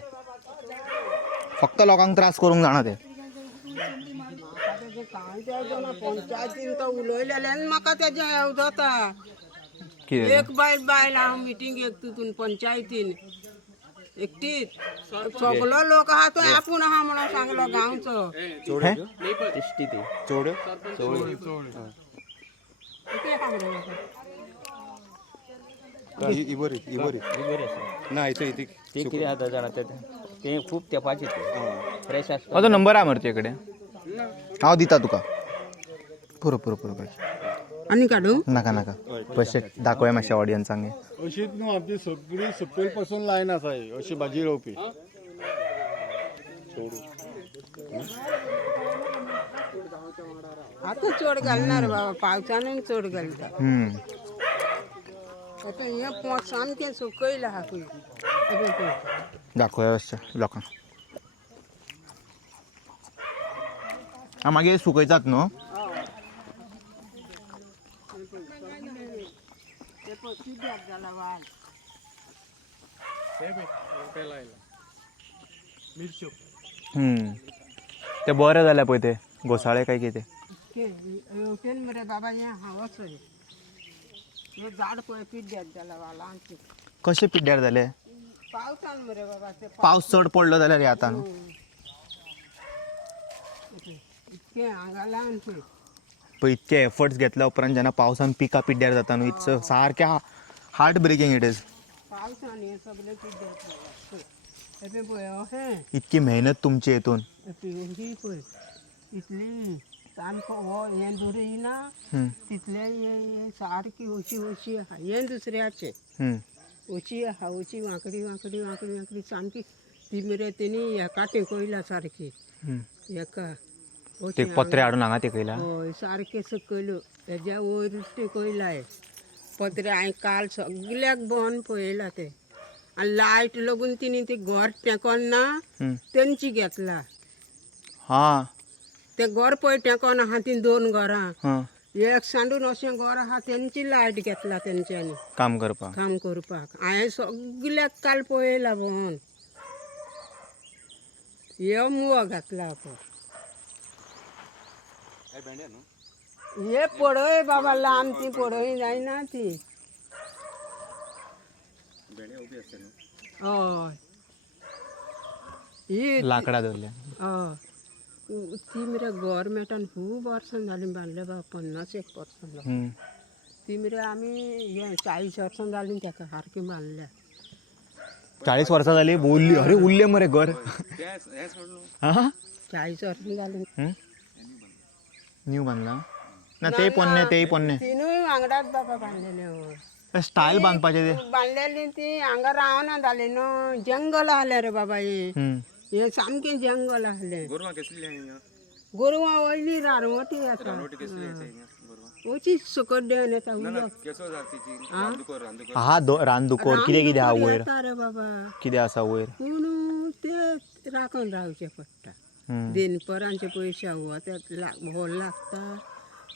फक्त लोकांक त्रास करूंक जाणा ते पंचायतीन तो उलयलेल्यान म्हाका तेजें हें जाता कितें एक बायल हांव मिटींगेक तितून पंचायतीन एकटीच सगलो लोक आहा तो आपूण आहा म्हणून सांगलो गांवचो दिश्टी ती चोड ते कितें जाता जाणा ते खूब तेंपाचे ते फ्रेश आसता म्हाजो नंबर आहा मरे तुजे कडेन हांव दिता तुका पुरो पुरो पुरो आनी काडू नाका नाका पयशे दाखोवया मातशें ऑडियन्सांक अशीच न्हू आमची सगळी सकयल पासून लायन आसा ही अशी भाजी रोवपी आतां चड घालना बाबा पावसानूय चड घालता आतां हें पोंच सामकें सकयल आहा खंय दाखोवया मातशें लोकांक आं मागीर सुकयतात न्हू ते बरें जालें पळय ते घोसाळे काय कितें येवटेन मरे बाबा हें हांवच हे झाड पळय पिड्ड्यार जाला वालांची कशें पिड्ड्यार जाले पावसान मरे बाबा ते पावस चड पडलो जाल्यार हे आतां न्हू इतकें हांगा लावन पळय पळय इतके एफर्ट्स घेतल्या उपरांत जेन्ना पावसान पिकां पिड्ड्यार जाता न्हू इट्स सारकें हार्ट ब्रेकिंग इट इज पावसान हे सगळें पिड्ड्यार पळय पळय अशें इतकी मेहनत तुमची हेतून ही पळय इतली सामको हो हें दुरयना तितले हे सारकी अशी अशी आहा हें दुसऱ्याचें अशी आहा अशी वांकडी वांकडी वांकडी वांकडी सामकी ती मरे तेणी हेका टेकयला सारकी हेका ते पत्रे हाडून हांगा तेकयला हय सारकें सकयल हेज्या वयर टेकयलाय पत्रे हांवें काल सगल्याक बंद पळयला ते आनी लायट लागून तिणी ते घर टेकोन ना तेंची घेतला हां ते घर पळय टेकोन आहा ती 2 घरां एक सांडून अशें घर आहा तेंची लायट घेतला तेंच्यांनी काम करपाक हांवें सगल्याक काल पळयला बंद हे मुवो घातला हे पडय बाबा लांब ती पडय जायना ती हय ही लाकडां धरल्या हय ती मरे गव्हर्मेंटान खूब वर्सां जालीं बांदल्या बाबा 50-1 वर्सां जालीं ती मरे आमी 40 वर्सां जालीं ताका सारकी बांदल्या 40 वर्सां जालीं अरे उरले मरे घर 40 वर्सां जालीं न्यू बांदला ना तेय पोन्ने तिनूय वांगडाच बाबा बांदलेले हय स्टायल बांदपाचे ते बांदलेली ती हांगा रावना जाली न्हू जंगल आहले रे बाबा हे सामकें जंगल आहलें गोरवां वयली रानवटी आसा अशी सकट देवन येता हा रानदुकर कितें कितें आहा वयर रे बाबा कितें आसा वयर पूण ते राखून रावचें पडटा देनपरांचे पयशे व्हड लागता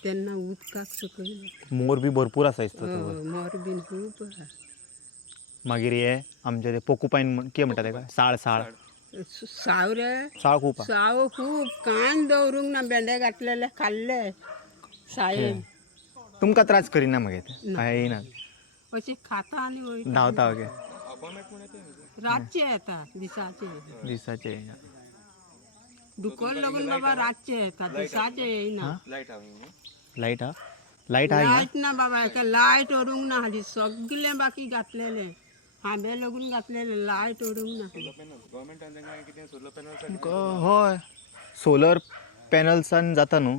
तेन्ना उदकाक सकयल मोर बी भरपूर आसा दिसता मोर बीन खूब आहा मागीर हे आमचे ते पोकुपायन कितें म्हणटा तेका साळ साव रे साळ खूब साव खूब कांय दवरूंक ना भेंडे घातलेले खाल्ले सायेन तुमकां त्रास करिना मागीर ते काय येयना अशी खाता आनी वयता धांवता ओके रातचे येता दिसाचे दुकोर लागून बाबा रातचे येता दिसाचे येयना लायट लायट ना बाबा हेका लायट व्हरूंक ना हाली सगळें बाकी घातलेले आंब्या लागून घातलेले लायट ओडूंक ना होय सोलर पॅनल्सान जाता न्हू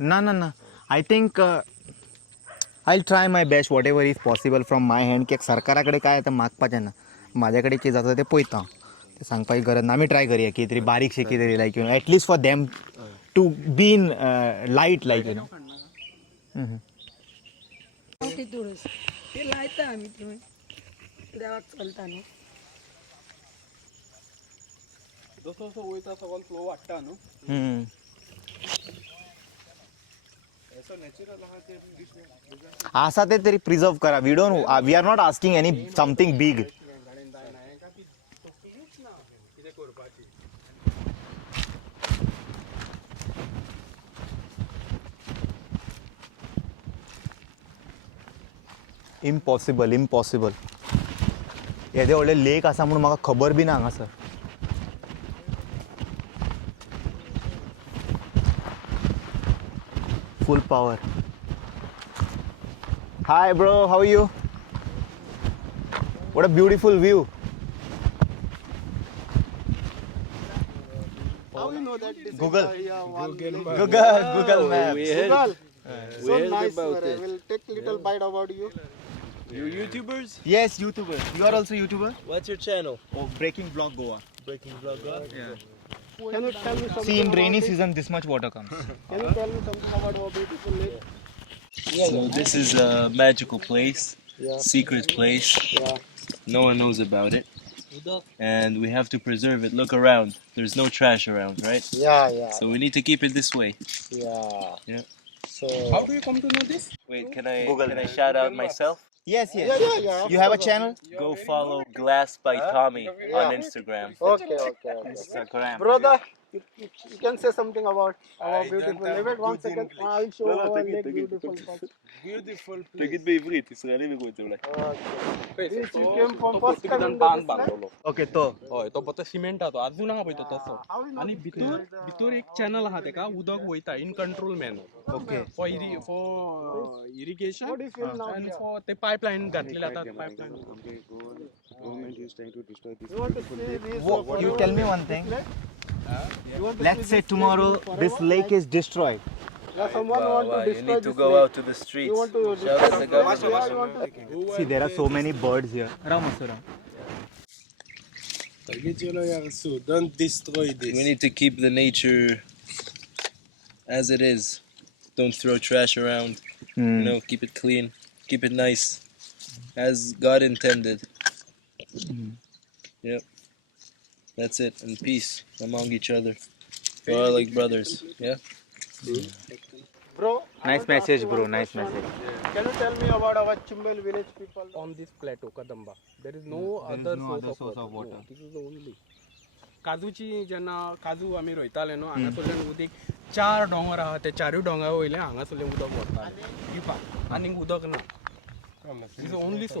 ना ना ना I think I try my best what ever is possible from my hand कित्याक सरकारा कडेन काय आतां मागपाचें ना म्हाजे कडेन कितें जाता तें पळयता हांव तें सांगपाची गरज ना आमी ट्राय करया कितें तरी बारीकशें कितें तरी like at least for them to be in light like you know ती तुळस ते लायता आमी थंय देवाक चलता न्हू जसो जसो वयता सगळो फ्लो वाडटा न्हू आसा तें तरी प्रिजर्व करा we are not asking any something big impossible येदे व्हडले लेक आसा म्हणून म्हाका खबर बी ना हांगासर फुल power hi bro how you what a beautiful view Google map So nice, sir. I will take little bite about you. You YouTubers? yes YouTuber you are also YouTuber What's your channel? oh Breaking Vlog Goa Breaking Vlog. Can you tell me something? see in rainy season this much water comes Can you tell me something about our beautiful lake? So this is a magical place, secret place. No one knows about it. And we have to preserve it. Look around. There's no trash around, right? Yeah. So we need to keep it this way. Yeah. Yeah. So. How do you come to know this? Wait, can I shout out myself? yes Yeah. you have a channel Go follow Glass by Tommy on Instagram. Okay. Instagram. Brother, you can say something about our beautiful lake. Wait 1 second. I'll show our lake beautiful first. תגיד בעברית, ישראלים יראו את זה אולי. This you came from first time in बांध this बांधलेलो okay तो हय तो फक्त सिमेंटाचो अजून आहा पळय तो तसो आनी भितर एक चॅनल आहा तेका उदक वयता in control manner okay for irrigation आनी फॉर ते पायपलायन घातलेले आतां pipeline you tell me one thing let's say tomorrow this lake is destroyed Yeah, someone want to You destroy need to this go lake. out to the streets. You want to Shout out the government. Yeah, you want to. see there are so many birds here ram Don't destroy this. We need to keep the nature as it is. Don't throw trash around. You know, keep it clean, keep it nice, as God intended. Yep. That's it. And peace among each other. We're all like brothers. Yeah. Bro, nice message bro nice message can you tell me about our Chimbel village people? on this plateau Kadamba there is no other source of water. No, this is the only काजूची जेन्ना काजू आमी रोयताले न्हू हांगासरल्यान उदीक 4 डोंगर आहा ते 4 डोंगरा वयले हांगासरल्यान उदक वतालें पिवपाक आनीक उदक ना इज ओनली सो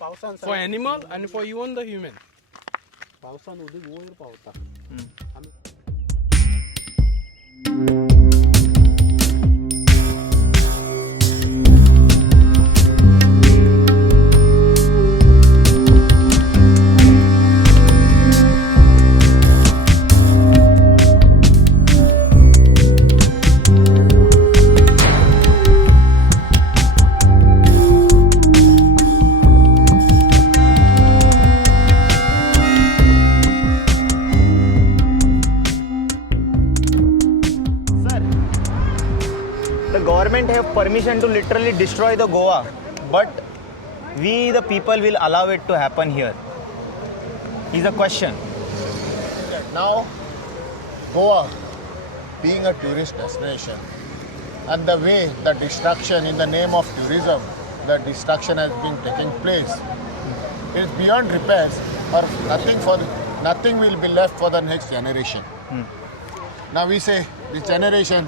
पावसान फॉर एनिमल आनी फॉर इवन द ह्युमन पावसान उदक वयर पावता the government have permission to literally destroy the Goa but we the people will allow it to happen here is a question Now, Goa being a tourist destination, and the way the destruction in the name of tourism, the destruction has been taking place, is beyond repairs, or nothing will be left for the next generation. Now we say this generation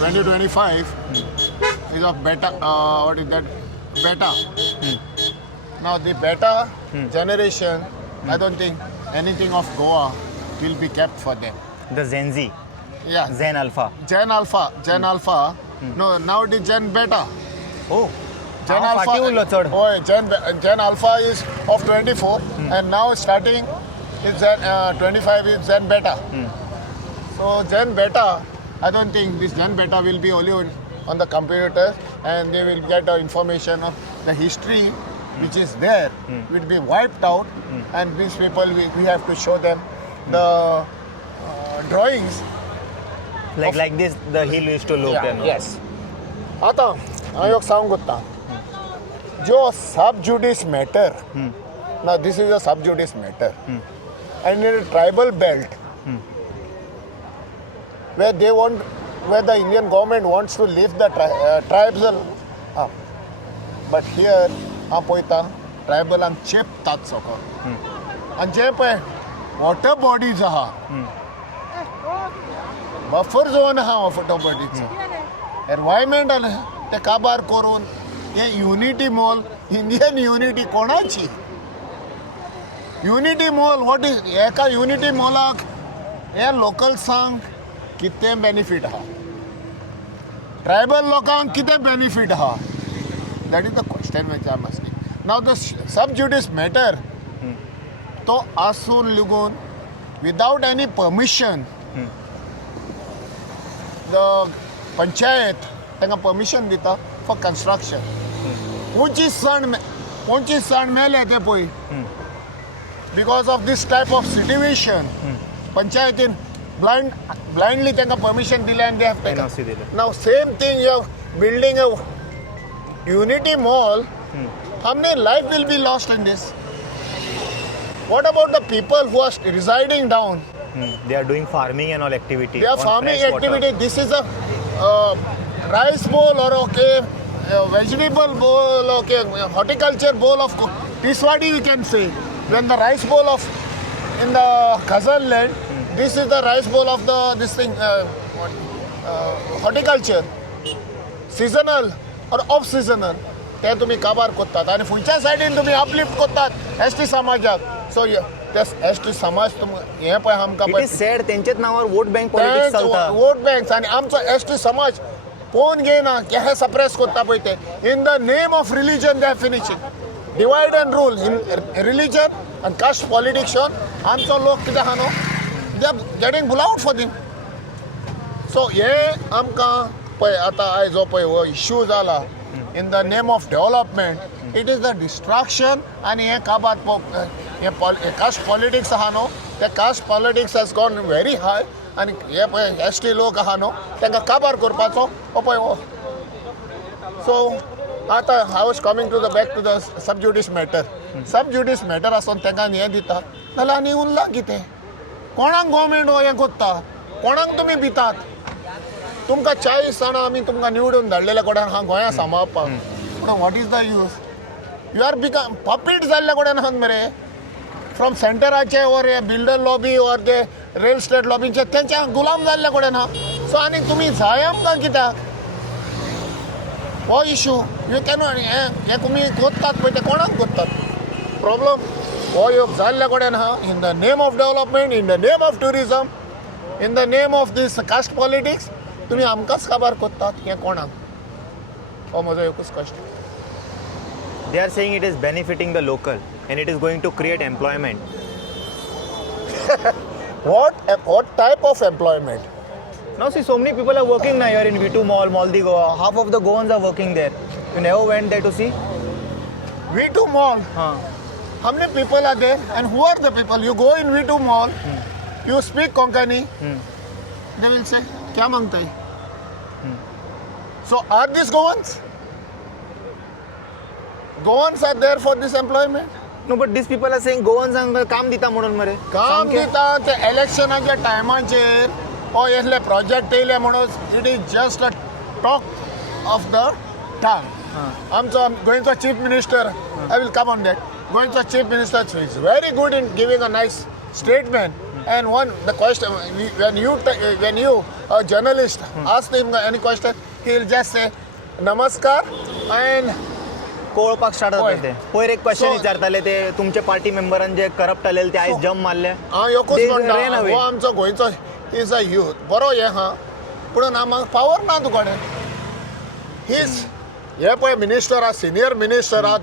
2025 is of beta. What is that? Beta. Now the beta generation, I don't think anything of Goa will be kept for them. the Gen Z Yeah. Gen Alpha Gen Alpha. No, now it is Gen Beta. oh Gen हांव फाटीं उरलो चड. Boy, Gen Alpha is of 24, and now starting is Gen 25 is Gen Beta. So Gen Beta, I don't think this Gen Beta will be only on the computer, and they will get the information of the history which is there will be wiped out, and these people we have to show them the drawings. Like this the hill used to look. Yeah, you know. yes. आता हांव एक सांग कोत्ता जो सब judice matter ना this is a sub judice matter and in a tribal belt where the Indian government wants to lift the tribal up. But here हांव पळयता ट्रायबलांक चेपतात सकल आनी जे पळय वॉटर बॉडीज आहा बफर झोन आहा वॉटर बॉडीज एनवायरमेंटल ते काबार करून हे युनिटी मॉल इंडियन युनिटी कोणाची युनिटी मॉल वॉट इज एका युनिटी मॉलाक हे लोकल्सांक कितें बेनिफीट आहा ट्रायबल लोकांक कितें बेनिफीट आहा that is the question which I am asking now the sub judice matter तो आसून लेगून without any permission the panchayat तांकां परमिशन दिता फॉर कन्स्ट्रक्शन 25 सण मेले ते पळय because of this type of situation पंचायतीन blindly तांकां परमिशन दिलें आनी they have taken now same thing you are building a unity mall how many life will be lost in this? What about the people who are residing down? They are doing farming and all activity. They are on farming fresh water. activity. This is a rice bowl or a vegetable bowl, okay, horticulture bowl of Tiswadi you can say. When the rice bowl of in the Khazar land, this is the rice bowl of the this thing horticulture, seasonal or off seasonal. ते तुम्ही काबार करतात आणि फुडच्या सायडीन तुम्ही uplift करतात ST समाजाक so ते एसटी समाज हे पळय आमकां It is sad तेंचेच नावावर वोट बँक पॉलिटिक्स चलता. वोट बँक्स आणि आमचो एसटी समाज पळोवन घेयना की हे सप्रेस करता पळय ते in the name of religion they are finishing divide and rule in religion and caste पॉलिटिक्सान आमचो लोक कितें आहा न्हू दे आर गेटिंग बुलावड फॉर दीम सो हे आमकां पळय आतां आयज जो पळय हो इश्यू जाला in the name of development, it is the distraction and हे काबात हे caste politics आहा न्हू ते caste politics has gone very high आणि हे पळय एसटी लोक आहा न्हू तांकां काबार करपाचो हो पळय हो सो आतां I was coming to the back to the sub judice matter आसून तांकां हें दिता जाल्यार आनी उरलां कितें कोणाक गव्हर्मेंट हो हें कोत्ता कोणाक तुमी भितात तुमकां 40 जाणां आमी तुमकां निवडून धाडलेल्या कोड्यान हा गोंया सांबाळपाक पूण what is the use you are become puppet जाल्ल्या कोड्यान आहात मरे फ्रॉम सेंटराचे ओर हे बिल्डर लॉबी ओर ते रियल इस्टेट लॉबीचे तेंच्या गुलाम जाल्ल्या कोड्यान आहा सो आनी तुमी जाय आमकां कित्याक हो इश्यू यू कॅनॉट हे तुमी कोत्तात पळय ते कोणाक कोत्तात प्रॉब्लम हो योग जाल्ल्या कोड्यान आहा in the name of development in the name of tourism in the name of this caste politics तुम्ही आमकांच काबार कोत्तात हे कोणाक हो म्हजो एकूच कश्ट They are saying it is benefiting the local and it is going to create employment. what type of employment? Now see, so many people are working now here in V2 Mall, Maldi Goa. Half of the Goans are working there. You never went there to see? V2 Mall? How many people are there and who are the people? You go in V2 Mall, you speak Konkani, they will say, क्या मांगता है? So are these Goans? Goans are there for this employment? No, but these people are saying Goans काम दिता म्हणून मरे. काम दिता ते इलेक्शनाच्या टायमाचेर हो येसले प्रोजेक्ट येयले म्हणून it is just a talk of the town आमचो गोंयचो chief minister I will come on that गोंयचो chief minister is very good in giving a nice statement and one the question when you a journalist ask him any question he will just say namaskar and कोळपाक start जाता ते पयर एक question विचारताले ते तुमचे party मेंबरान जे corrupt जालेले ते आयज जम मारले हांव एकूच म्हणटा हो आमचो गोंयचो इज अ यूथ बरो हे हा पूण म्हाका पावर ना तुकडे हीज हे पळय मिनिस्टर आहात, सिनियर मिनिस्टर आहात,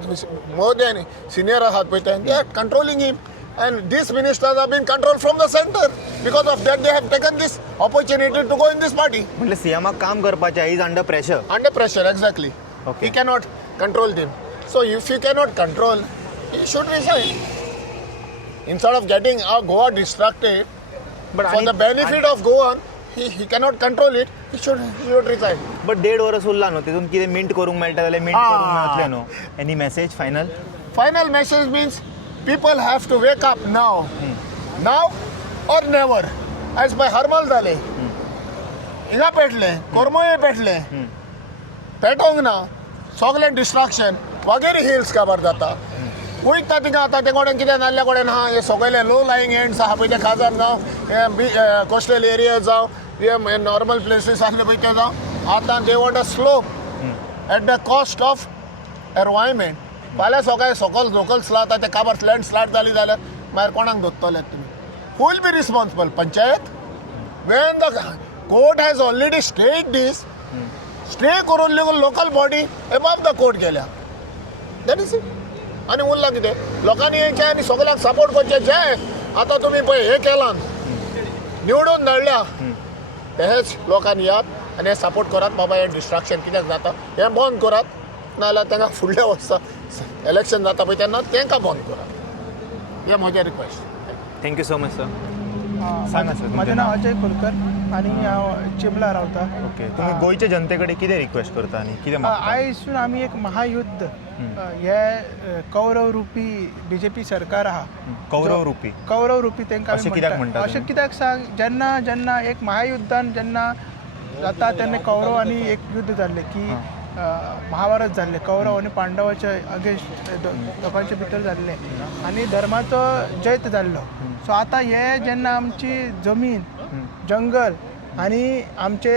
मोर दॅन सिनियर आहात पळय they are controlling him. And these ministers have been controlled from the center. Because of that, they have taken this opportunity to go in this party. म्हटलं सीएमाक काम करपाचें, is under pressure. Under pressure, exactly. Okay. He cannot control them. So if he cannot control, he should resign. Instead of getting Goa distracted, But for the benefit of Goa, he cannot control it. He should resign. But 1.5 वर्स उरला न्हू, तितून कितें minute करूंक मेळटा जाल्यार minute करूंक मेळटलें न्हू. Any message final? Final message means people have to wake up now. Now or never. As by Harmal जाले, हिंगा पेटले, कोरमोये पेटले, पेटोंक ना, सगळे डिस्ट्रॅक्शन वगैरे हिल्स काबार जाता. वयता थिंगा आतां ते कोडेन कितें नासल्या कोडेन आहा, हे सगळे लो लायंग एंड्स आहा पळय ते खाजार जावं, हे कोस्टल एरिया जावं, हे नॉर्मल प्लेसीस आसले पळय ते जावं, आतां they want a slope at the cost of environment. फाल्यां सकाळी सकल लोकल्स लाता ते काबार लँडस्लायड जाली जाल्यार मागीर कोणाक धरतले तुमी? Who will be responsible? Panchayat? When the court has already stayed this, stay करून local body above the court गेल्या. That is it. आनी उरलां कितें? लोकांनी हेंचे आनी सगळ्यांक सपोर्ट करचे. जे आतां तुमी पळय हे केलां, निवडून धाडल्या, हेच लोकांनी यात आनी हे सपोर्ट करात. बाबा हे डिस्ट्रॅक्शन कित्याक जाता हें बंद करात, नाजाल्यार तांकां फुडल्या वर्सा इलेक्शन जाता पळय तेन्ना तांकां बंद करात. हे म्हजें request. Thank you so much sir. सांगा सर. माझं नाव अजय कुलकर आणि हांव चिंबला रावता. ओके. तुम्ही गोंयच्या जनते कडेन कितें रिक्वेस्ट करता आनी कितें मागता? आयसून आमी एक महायुद्ध हे कौरव रुपी बीजेपी सरकार आहा, कौरव रुपी कौरव रुपी तांकां अशें कित्याक म्हणटा? अशें कित्याक सांग, जेन्ना जेन्ना एक महायुद्धान जेन्ना जाता तेन्ना कौरव आनी एक युद्ध जाल्लें की महाभारत जाल्लें, कौरव आनी पांडवाचे अगेन्स्ट दोगांचे भितर जाल्लें आनी धर्माचो जैत जाल्लो. सो आतां हे जेन्ना आमची जमीन, जंगल आनी आमची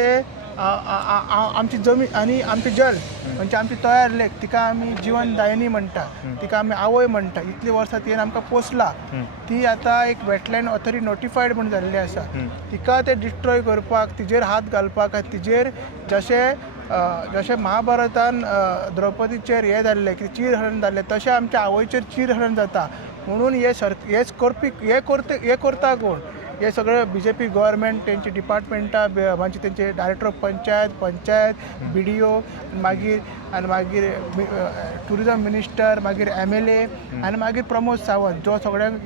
जमीन आनी आमचे जल म्हणजे आमची तयार लेक, तिका आमी जीवनदायिनी म्हणटा, तिका आमी आवय म्हणटा. इतली वर्सां तियेन आमकां पोसला, ती आतां एक वेटलँड ऑथॉरिटी नोटिफायड म्हणून जाल्ली आसा. तिका ते डिस्ट्रॉय करपाक, तिजेर हात घालपाक, तिजेर जशें महाभारतान द्रौपदीचेर हे जाल्लें की चीरहरण जाल्लें, तशें आमच्या आवयचेर चीरहरण जाता. म्हणून हे करता कोण? हे सगळं BJP गव्हर्मेंट, तेंची डिपार्टमेंटां, म्हणजे तेंचे डायरेक्टर ऑफ पंचायत, BDO, मागीर टुरिजम मिनिस्टर, मागीर MLA आनी मागीर प्रमोद सावंत, जो सगळ्यांक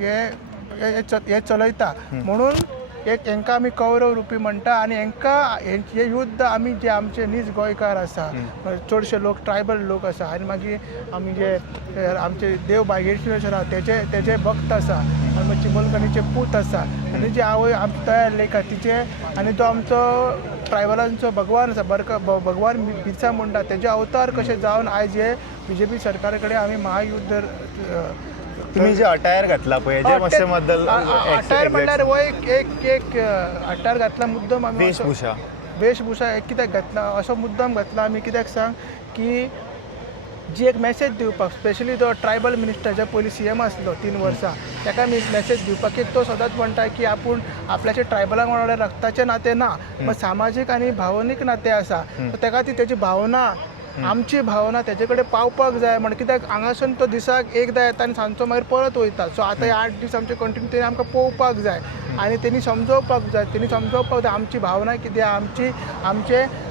हे चलयता. म्हणून एक हांकां आमी कौरव रुपी म्हणटा आनी हे युद्ध आमी जे आमचे नीज गोंयकार आसा, चडशे लोक ट्रायबल लोक आसा आनी मागीर आमी जे आमचे देव बागेश्वर आसा तेजे भक्त आसा आनी मागीर चिमलकणीचे पूत आसा आनी जे आवय आमची तयार लेखा तिचे आनी तो आमचो ट्रायबलांचो भगवान आसा, भगवान बिरसा मुंडा, तेजे अवतार कशे जावन आयज हे BJP सरकारा कडेन आमी महायुद्ध. तुम्ही जे अटायर घातला पळय जे मातशे बद्दल अटायर म्हणल्यार हो एक अटायर घातला मुद्दम आमी वेशभूषा एक कित्याक घातला असो मुद्दम घातला आमी कित्याक सांग की जी एक मॅसेज दिवपाक, स्पेशली तो ट्रायबल मिनिस्टर जे पयलीं CM आसलो 3 वर्सां, ताका आमी एक मॅसेज दिवपाक की तो सदांच म्हणटा की आपूण आपल्याचे ट्रायबलांक वांगडा रक्ताचें नातें ना, पण सामाजीक आनी भावनीक नातें आसा. ताका ती तेजी भावना, आमची भावना तेजे कडेन पावपाक जाय. म्हण कित्याक हांगासून तो दिसाक एकदां येता आनी सांजचो मागीर परत वयता. सो आतां हे 8 दीस आमचे कंटिन्यू तेणी आमकां पळोवपाक जाय आनी तेणी समजोवपाक जाय आमची भावना कितें,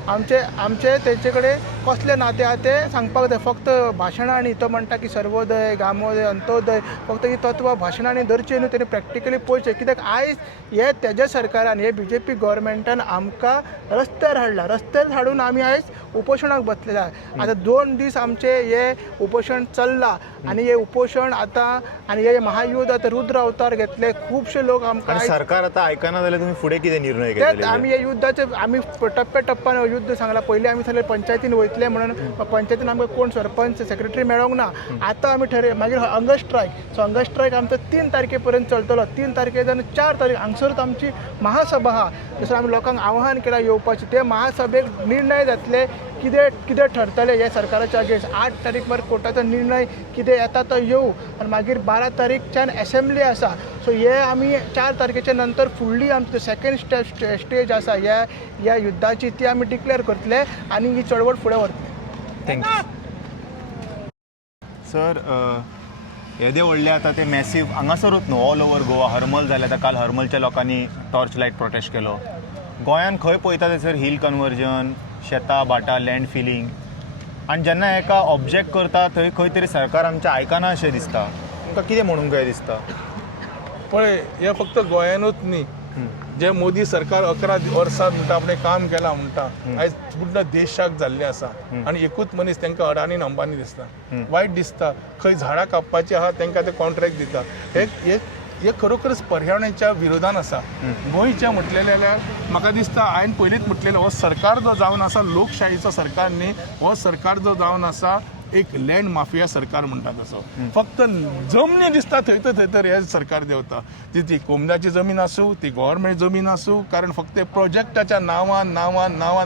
आमचे तेचे कडेन कसले नाते आहा ते सांगपाक जाय. फक्त भाशणां न्ही. तो म्हणटा की सर्वोदय, गामोदय, अंत्योदय, फक्त ही तत्वां भाशणांनी धरची न्हू, तेणी प्रॅक्टिकली पळोवचें. कित्याक आयज हे तेज्या सरकारान, हे BJP गव्हर्मेंटान आमकां रस्त्यार हाडून आमी आयज उपोशणाक बसलेला. आतां 2 दीस आमचे हे उपोशण चल्लां आनी हे उपोशण आतां आनी हे महायुद्ध आतां रुद्र अवतार घेतले. खुबशे लोक आमकां सरकार आतां आयकना जाल्यार तुमी फुडें कितें निर्णय घेतले? आमी हे युद्धाचे आमी टप्प्याटप्प्यान युद्ध सांगला. पयलीं आमी सगळे पंचायतीन वयतले म्हणून पंचायतीन आमकां कोण सरपंच, सेक्रेटरी मेळोंक ना. आतां आमी मागीर hunger strike. So hunger strike आमचो 3 तारखे पर्यंत चलतलो. 3 तारखेच्यान 4 तारीख हांगसरूच आमची महासभा आहा. जसो आमी लोकांक आव्हान केलां येवपाचें. ते महासभेक निर्णय जातले कितें ठरतले हे सरकाराच्या अगेन्स्ट. 8 तारीख मागीर कोर्टाचो निर्णय कितें येता तो येवं आनी मागीर 12 तारीखच्यान असेंब्ली आसा. सो हे आमी 4 तारखेच्या नंतर फुडली आमची सेकंड स्टेज आसा ह्या युद्धाची, ती आमी डिक्लेअर करतले आनी ही चळवळ फुडें व्हरतले. Thank you sir. येदे व्हडले आतां ते मॅसीव हांगासरूच न्हू ऑल ओवर गोवा हरमल जालें आतां काल हरमलच्या लोकांनी टॉर्च लायट प्रोटेस्ट केलो. गोंयान खंय पळयता थंयसर हिल कन्वर्जन, शेतां भाटां, लँड फिलींग, आनी जेन्ना हेका ऑब्जेक्ट करता थंय खंय तरी सरकार आमचें आयकना अशें दिसता. तुमकां कितें म्हणूंक जाय दिसता? पळय हे फक्त गोंयानूच न्ही, जे मोदी सरकार 11 वर्सां म्हणटा आपणें काम केलां म्हणटा आयज पूर्ण देशाक जाल्लें आसा आनी एकूच मनीस तांकां अडानी अंबानी दिसता. वायट दिसता. खंय झाडां कापपाचीं आहा तांकां ते कॉन्ट्रॅक्ट दिता. हे खरोखरच पर्यावरणाच्या विरोधान आसा. गोंयचें म्हटलेलें जाल्यार म्हाका दिसता हांवें पयलींच म्हटलेलें हो सरकार जो जावन आसा लोकशाहीचो सरकार न्ही, हो सरकार जो जावन आसा एक लँड माफिया सरकार म्हणटा तसो. फक्त जमनी दिसता थंय हे सरकार देंवता. ती कोमदाची जमीन आसूं, ती गव्हर्मेंट जमीन आसूं, कारण फक्त प्रोजेक्टाच्या नांवान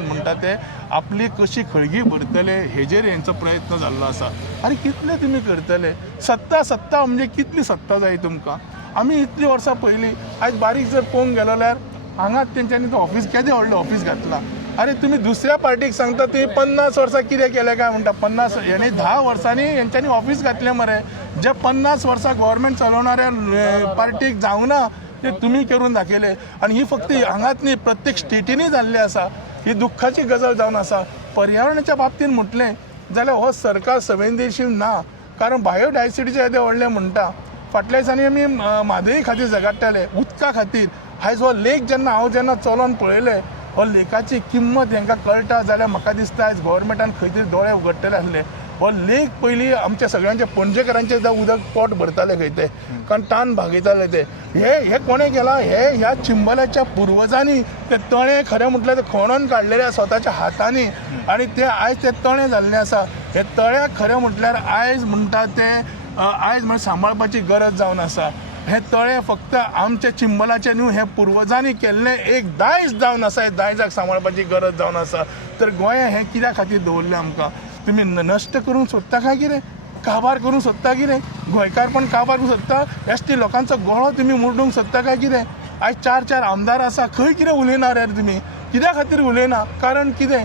म्हणटा ते आपली कशी खळगी भरतले हेजेर हेंचो प्रयत्न जाल्लो आसा. आनी कितले तुमी करतले? सत्ता म्हणजे कितली सत्ता जाय तुमकां? आमी इतलीं वर्सां पयलीं आयज बारीक जर पळोवंक गेलो जाल्यार हांगाच तेंच्यांनी तो ऑफिस केदें व्हडलें ऑफिस घातलां. अरे तुम्ही दुसऱ्या पार्टीक सांगता तुम्ही 50 वर्सां कितें केलें काय म्हणटा. 50 हेणी 10 वर्सांनी हेंच्यांनी ऑफिस घातलें मरे. जे 50 वर्सां गव्हर्मेंट चलोवणाऱ्या पार्टीक जावना ते तुमी करून दाखयले. आनी ही फक्त हांगाच न्ही, प्रत्येक स्टेटीनी जाल्ली आसा. ही दुख्खाची गजाल जावन आसा. पर्यावरणाच्या बाबतींत म्हटलें जाल्यार हो सरकार संवेदनशील ना, कारण बायोडायवर्सिटीचे येदे व्हडलें म्हणटा. फाटल्या दिसांनी आमी म्हादई खातीर झगडटाले, उदका खातीर. आयज हो लेक जेन्ना चलोवन पळयले, हो लेकाची किंमत हांकां कळटा जाल्यार म्हाका दिसता आयज गव्हर्मेंटान खंय तरी दोळे उगडटले आसले. हो लेक पयलीं आमच्या सगळ्यांचे पणजेकारांचे सुद्दां उदक पोट भरताले खंय ते, कारण तान भागयताले ते. हे कोणें केलां? ह्या चिंबलाच्या पुर्वजांनी ते तळे खरें म्हटल्यार ते खणून काडलेले स्वताच्या हातांनी, आनी ते आयज ते तळे जाल्ले आसा. हे तळ्याक खरें म्हटल्यार आयज म्हणटा ते आयज म्हणजे सांबाळपाची गरज जावन आसा. हे तळे फक्त आमच्या चिंबलाचे न्हू, हे पुर्वजांनी केल्लें एक दायज जावन आसा. हे दायजाक सांबाळपाची गरज जावन आसा. तर गोंया हें कित्या खातीर दवरलें आमकां? तुमी नश्ट करूंक सोदता काय कितें? काबार करूंक सोदता कितें? गोंयकारपण काबार करूंक सोदता? एसटी लोकांचो गोळो तुमी मुर्डूंक सोदता काय कितें? आयज 4 आमदार आसा, खंय कितें उलयना रे तुमी? कित्या खातीर उलयना? कारण कितें?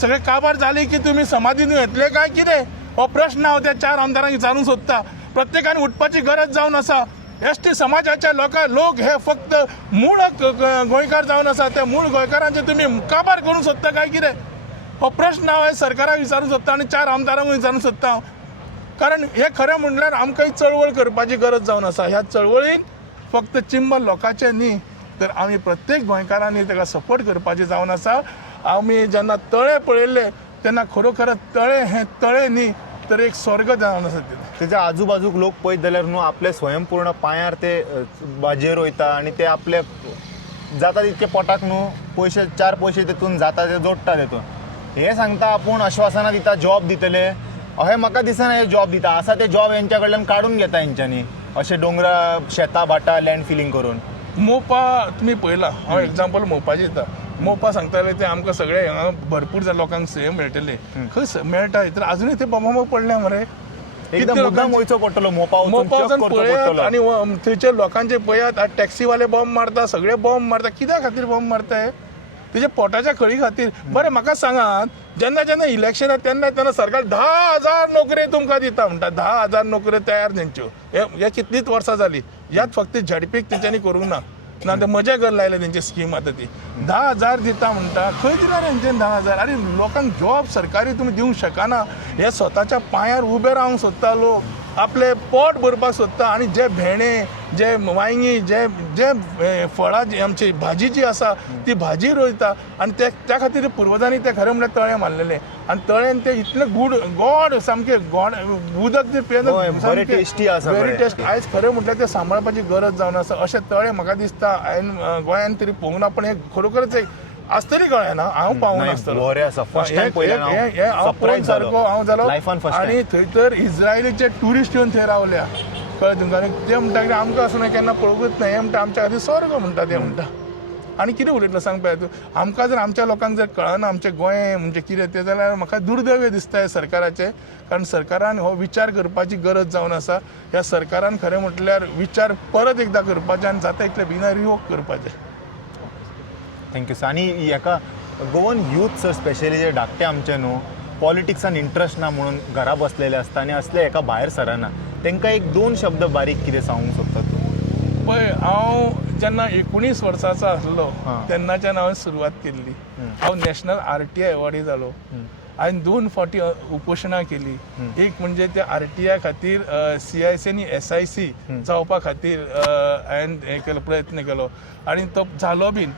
सगळे काबार जाले की तुमी समाधीन येतले काय कितें? हो प्रश्न हांव त्या 4 आमदारांक विचारूंक सोदता. प्रत्येकान उठपाची गरज जावन आसा. एसटी समाजाचे लोक हे फक्त मूळ गोंयकार जावन आसा. त्या मूळ गोंयकारांचे तुमी काबार करूंक सोदता काय कितें? हो प्रश्न हांव सरकाराक विचारूंक सोदता आनी 4 आमदारांक विचारूंक सोदता. कारण हे खरें म्हणल्यार आमकां चळवळ करपाची गरज जावन आसा. ह्या चळवळीन फक्त चिंबल लोकांचे न्ही, तर आमी प्रत्येक गोंयकारांनी ताका सपोर्ट करपाचें जावन आसा. आमी जेन्ना तळे पळयल्ले तेन्ना खरोखरच तळे हे तळे न्ही, तर एक स्वर्ग जावन आसा. तेच्या आजूबाजूक लोक पळयत जाल्यार न्हू आपले स्वयंपूर्ण पांयार ते भाजयेर वयता आनी ते आपले जाता तितके पोटाक न्हू पयशे 4 पयशे तेतून जाता ते जोडटा तेतून. हे सांगता आपूण आश्वासनां दिता, जॉब दितले. अशें म्हाका दिसना हे जॉब दिता. आसा ते जॉब हेंच्या कडल्यान काडून घेता हेंच्यांनी, अशें दोंगरा शेतां भाटां लँड फिलींग करून. मोपा तुमी पळयला, हांव एग्जाम्पल मोपाचें दिता. मोपा सांगताले ते आमकां सगळे हांगा भरपूर लोकांक सेम मेळटले. खंय मेळटा तर अजुनूय ते बोंबाबोंब पडले मरे. एकदम मुद्दाम वयचो पडटलो मोपा वचून पळयात आनी थंयचे लोकांचे पळयात. टॅक्सीवाले बॉम्ब मारता, सगळे बॉम्ब मारता. कित्या खातीर बॉम्ब मारताय? तेजे पोटाच्या खळी खातीर. बरें म्हाका सांगात, जेन्ना इलेक्शन तेन्ना सरकार 10,000 नोकऱ्यो तुमकां दिता म्हणटा. 10,000 नोकऱ्यो तयार तेंच्यो. हे कितलींच वर्सां जालीं. ह्यात फक्त झडपीक तेंच्यांनी करूंक ना. ना ते मजा कर लायले तेंची स्कीम आतां ती 10,000 दिता म्हणटा. खंय दिला तेंच्यानी 10,000? अरे लोकांक जॉब सरकारी तुमी दिवंक शकना. हे स्वताच्या पांयार उबे रावंक सोदता लोक, आपले पोट भरपाक सोदता. आनी जे भेणे, जे वांयगी, जे फळां जी आमची भाजी जी आसा ती भाजी रोयता. आनी त्या खातीर पुर्वजांनी ते खरें म्हणल्यार तळे मारलेले. आनी तळ्यान ते इतले गोड सामके गोड उदक ते पियेत, व्हेरी टेस्टी आसा. Very taste. आयज खरें म्हटल्यार ते सांबाळपाची गरज जावन आसा. अशे तळे म्हाका दिसता हांवें गोंयान तरी पळोवंक ना, पण हे खरोखरच एक आसतली कळ्ळें हांव पावूंक नासतलो. हांव जालो आनी थंयसर इस्रायलीचे ट्युरिस्ट येवन थंय रावल्या. कळ्ळें तुमकां? ते म्हणटा की आमकां असं केन्ना पळोवंकूच ना. हे म्हणटा आमच्या खातीर स्वर्ग म्हणटा ते म्हणटा. आनी कितें उलयतलो सांग पळय तूं? आमकां जर आमच्या लोकांक जर कळना आमचें गोंय म्हणजे कितें तें, जाल्यार म्हाका दुर्दैव दिसता सरकाराचें. कारण सरकारान हो विचार करपाची गरज जावन आसा. ह्या सरकारान खरें म्हटल्यार विचार परत एकदां करपाचें आनी जाता तितले बेगीन रिवोक करपाचें. Thank you sir. आनी हेका गोवन यूथ स्पेशली जे धाकटे आमचे न्हू पॉलिटिक्सान इंट्रस्ट ना म्हणून घरा बसलेले असता आनी असले एका भायर सरना तांकां एक 2 शब्द बारीक कितें सांगूंक सोदता तूं? पळय हांव जेन्ना 19 वर्सांचो आसलो हां. तेन्नाच्यान हांवें सुरवात केल्ली. हांव नॅशनल RTI एवॉर्डी जालो. हांवें 2 फावटी उपोशनां केली. एक म्हणजे त्या RTI खातीर CIC आनी SIC जावपा खातीर हांवें हें केलो, प्रयत्न केलो आनी तो जालो बीन.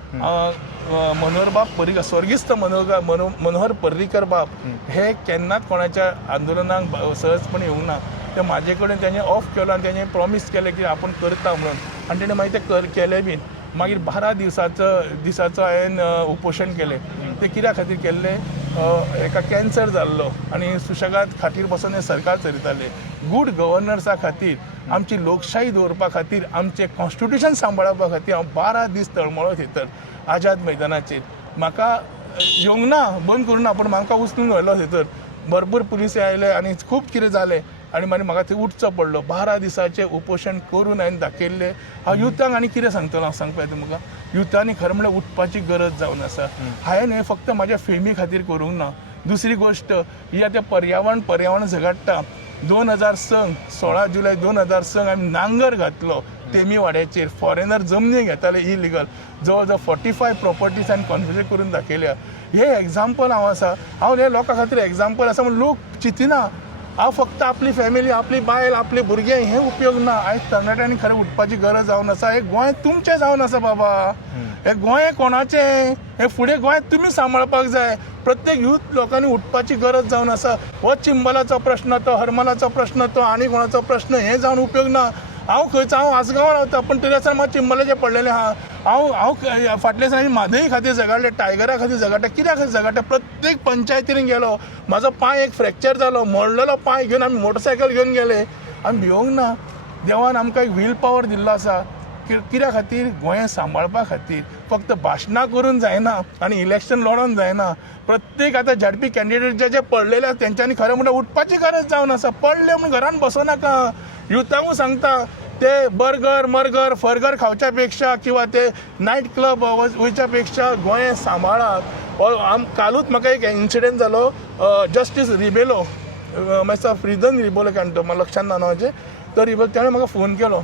मनोहर बाब पर्रीकर, स्वर्गिस्त मनोहर पर्रीकर बाब हे केन्नाच कोणाच्या आंदोलनाक सहजपणे येवंक ना. ते म्हाजे कडेन तेणें ऑफ केलो आनी तेणें प्रॉमीस केलें की आपूण करता म्हणून, आनी तेणें मागीर तें केलें बीन. मागीर 12 दिसाचो हांवें उपोशण केलें. ते कित्या खातीर केल्लें? एका कॅन्सर जाल्लो आनी सुशेगाद खाटीर बसून हें सरकार चलयताले. गूड गव्हर्नन्सा खातीर, आमची लोकशाही दवरपा खातीर, आमचें कॉन्स्टिट्यूशन सांबाळपा खातीर हांव 12 दीस तळमळो थंयसर आझाद मैदानाचेर. म्हाका येवंक ना, बंद करूं ना, पूण म्हाका उचलून व्हेलो थंयसर. भरपूर पुलीस आयले आनी खूब कितें जालें आनी मागीर म्हाका थंय उठचो पडलो. 12 दिसाचें उपोशण करून हांवें दाखयल्लें. हांव युथांक आनी कितें सांगतलो? हांव सांगपा तुमकां, युथांनी खरें म्हणल्यार उठपाची गरज जावन आसा. हांवें हें फक्त म्हाज्या फेमी खातीर करूंक ना. दुसरी गोश्ट ही आतां पर्यावरण झगडटा. 2000 16 जुलय 2000 हांवें नांगर घातलो तेमी वाड्याचेर. फॉरेनर जमनी घेताले इलिगल. जवळ जवळ 45 प्रॉपर्टीज हांवें कॉन्फिगर करून दाखयल्या. हे एग्जाम्पल हांव आसा. हांव हे लोकां खातीर एग्जाम्पल आसा म्हूण लोक चिंतिना. हांव फक्त आपली फॅमिली, आपली बायल, आपले भुरगे हे उपयोग ना. आयज तरणाट्यांनी खरें उठपाची गरज जावन आसा. हे गोंय तुमचें जावन आसा बाबा. हे गोंय कोणाचें? हे फुडें गोंय तुमी सांबाळपाक जाय. प्रत्येक यूथ लोकांनी उठपाची गरज जावन आसा. हो चिंबलाचो प्रश्न, तो हरमलाचो प्रश्न, तो आनी कोणाचो प्रश्न, हे जावन उपयोग ना. हांव आसगांव रावता, पण तरी आसतना म्हाका चिंबलाचें पडलेलें आहा. हांव फाटल्या दिसांनी म्हादई खातीर झगडलें, टायगरा खातीर झगडटा. कित्याक खातीर झगडटा? प्रत्येक पंचायतीन गेलो. म्हाजो पांय एक फ्रॅक्चर जालो, मोडलेलो पांय घेवन आमी मोटरसायकल घेवन गेले. आमी भिवंक ना. देवान आमकां एक वील पॉवर दिल्लो आसा. कित्या खातीर? गोंय सांबाळपा खातीर. फक्त भाशणां करून जायना आनी इलेक्शन लडोवन जायना. प्रत्येक आतां झडपी कॅन्डिडेट जे पडलेले तेंच्यांनी खरें म्हणल्यार उठपाची गरज जावन आसा. पडले म्हूण घरान बसोनाका. युथांकूय सांगता, ते बर्गर फर्गर खावच्या पेक्षा किंवा ते नायट क्लब वयच्या पेक्षा गोंय सांबाळात. कालूच म्हाका एक इन्सिडेंट जालो. जस्टीस रिबेलो, मातसो फ्रिदन रिबेलो कॅन्टो, म्हाका लक्षांत ना नांवाचें. तो रिबेलो ताणें म्हाका फोन केलो,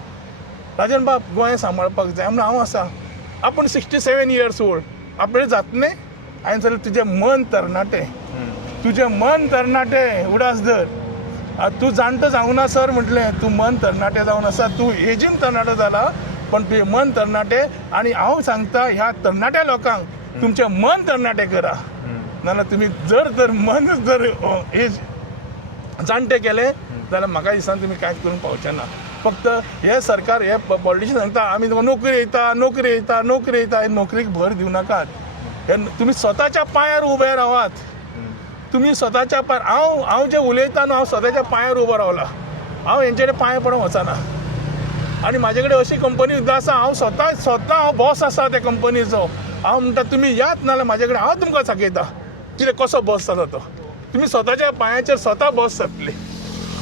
राजन बाब गोंय सांबाळपाक जाय म्हणून. हांव आसा, आपूण 67 years ओल्ड, आपणें जातलें? हांवें सांगलें तुजें मन तरणाटें उडास धर. तूं जाणटो जावं ना सर म्हटलें. तूं मन तरणाटें जावन आसा. तूं एजीन तरणाटो जाला, पण तुजें मन तरणाटें. आनी हांव सांगता ह्या तरणाट्या लोकांक तुमचें मन तरणाटें करा. नाजाल्यार तुमी जर मनच जर एज जाणटें केलें जाल्यार म्हाका दिसता तुमी कांयच करून पावचे ना. फक्त हे सरकार, हे पॉलिटिशियन सांगता आमी नोकरी येता. हे नोकरीक भर दिवं नाकात. हे तुमी स्वताच्या पांयार उबे रावात. तुमी स्वताच्या पांयार. हांव जे उलयता न्हू, हांव स्वताच्या पांयार उबो रावला. हांव हेंचे कडेन पांय पडोवंक वचना. आनी म्हाजे कडेन अशी कंपनी सुद्दां आसा, हांव स्वता हांव बॉस आसा त्या कंपनीचो. हांव म्हणटा तुमी यात, नाजाल्यार म्हाजे कडेन हांव तुमकां सांगयता कितें कसो बॉस जालो तो. तुमी स्वताच्या पांयाचेर स्वता बॉस जातले.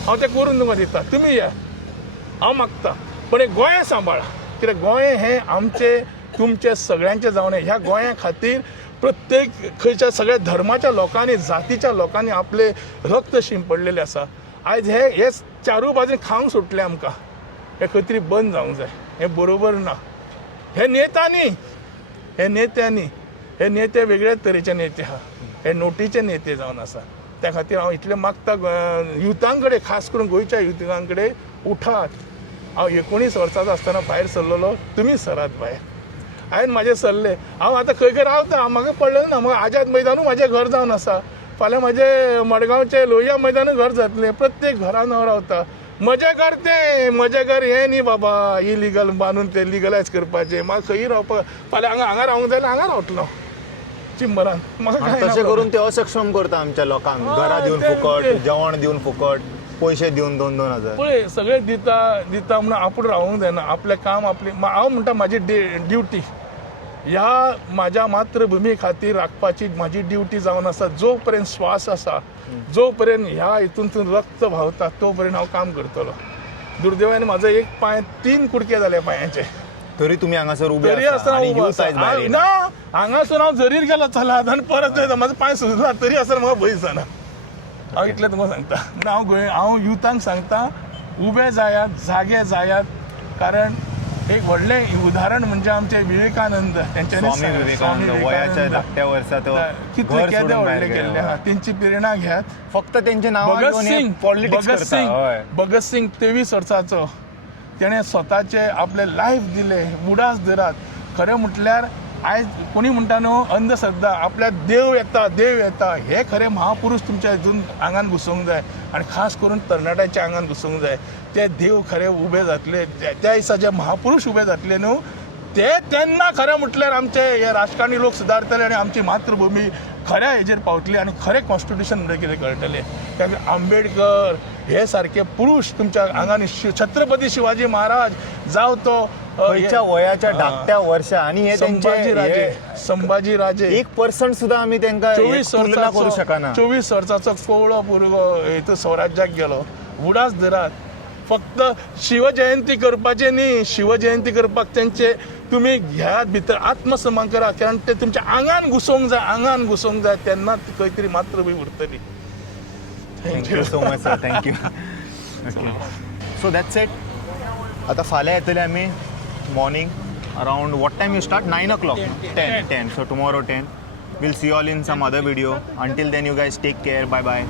हांव तें करून तुमकां दिता. तुमी या, हांव मागता. पण हे गोंय सांबाळा. कित्याक गोंय हें आमचें तुमचें सगळ्यांचें जावन ह्या गोंया खातीर प्रत्येक खंयच्या सगळ्या धर्माच्या लोकांनी, जातीच्या लोकांनी आपले रक्त शिंपडलेलें आसा. आयज हे चारूय बाजून खावंक सुटलें आमकां. हे खंय तरी बंद जावंक जाय. हें बरोबर ना. हे नेते वेगळ्याच तरेचे नेते आहा. हे नोटीचे नेते जावन आसा. त्या खातीर हांव इतलें मागता युथां कडेन, खास करून गोंयच्या युथां कडेन, उठात. हांव 19 वर्साचो आसतना भायर सरलेलो, तुमी सरात भायर. हांवें म्हाजें सरलें. हांव आतां खंय रावता. म्हाका पडलें ना. म्हाका आझाद मैदानूय म्हाजें घर जावन आसा. फाल्यां म्हाजें मडगांवचें लोहिया मैदानूय घर जातलें. प्रत्येक घरान हांव रावता. मजा घर हें न्ही बाबा इलिगल बांदून ते लिगलायज करपाचें. म्हाका खंयी रावपाक, फाल्यां हांगा रावंक जाय जाल्यार हांगा रावतलो चिंबरान. म्हाका तशें करून ते असक्षम करता आमच्या लोकांक. घरा दिवन फुकट, जेवण दिवन फुकट, पयशे दिवन 2-2 हजार. पळय सगळे दिता म्हणून आपूण रावूंक जायना. आपलें काम हांव म्हणटा म्हाजी ड्युटी ह्या म्हाज्या मातृभुमी खातीर राखपाची म्हाजी ड्युटी जावन आसा. जो पर्यंत श्वास आसा, जो पर्यंत ह्या हितून रक्त व्हांवता, तो पर्यंत हांव काम करतलो. दुर्दैवान म्हाजो एक पांय 3 कुडके जाले पांयाचे. तरी तुमी हांगासर उबे तरी आसतना हांगासून हांव जरीर गेलो चलात आनी परत येता. म्हाजो पांय सुजला तरी आसतना म्हाका भंय दिसना. हांव इतलें तुमकां सांगता म्हणून हांव युथांक सांगता उबे जायात जागे जायात कारण एक व्हडलें उदाहरण म्हणजे आमचे विवेकानंद तेंच्यांनी स्वामी विवेकानंद वयाच्या धाकट्या वर्सा तो कितले घर केदे सोडून भायर व्हडले केल्ले गेलो. आहा तेंची प्रेरणा घेयात. फक्त तेंचे नांव भगत सिंग 23 वर्साचो तेणें स्वताचे आपले लायफ दिले उडास धरात. खरें म्हटल्यार आयज कोणी म्हणटा न्हू अंधश्रद्धा आपल्या देव येता हे खरे महापुरुष तुमच्या हितून आंगान घुसूंक जाय आनी खास करून तरणाट्यांच्या आंगान घुसूंक जाय. ते देव खरे उबे जातले त्या दिसा जे महापुरुष उबे जातले न्हू ते तेन्ना खरें म्हटल्यार आमचे हे राजकारणी लोक सुदारतले आनी आमची मातृभूमी खऱ्या हेजेर पावतली आनी खरें कॉन्स्टिट्यूशन म्हणजे कितें कळटलें. कित्याक आंबेडकर हे सारके पुरुष तुमच्या आंगांनी छत्रपती शिवाजी महाराज जावं तो खंयच्या वयाच्या धाकट्या वर्षा आणि हे संभाजी राजे 1% सुद्धा आम्ही त्यांना 24 तुलना करू शकना. 24 वर्साचो कोवळो भुरगो हेतू स्वराज्याक गेलो उडास धरात. फक्त शिवजयंती करपाचे न्ही शिवजयंती करपाक तेंचे तुमी ह्यात भितर आत्मसन्मान करा कारण ते तुमच्या आंगान घुसूंक जाय तेन्ना खंय तरी मातृभूमी उरतली. Thank you so much sir thank you. So that's it. आता फाल्यां येतले आमी morning around what time you start 9 o'clock 10 so tomorrow 10 we'll see you all in some other video. Until then you guys take care. Bye bye.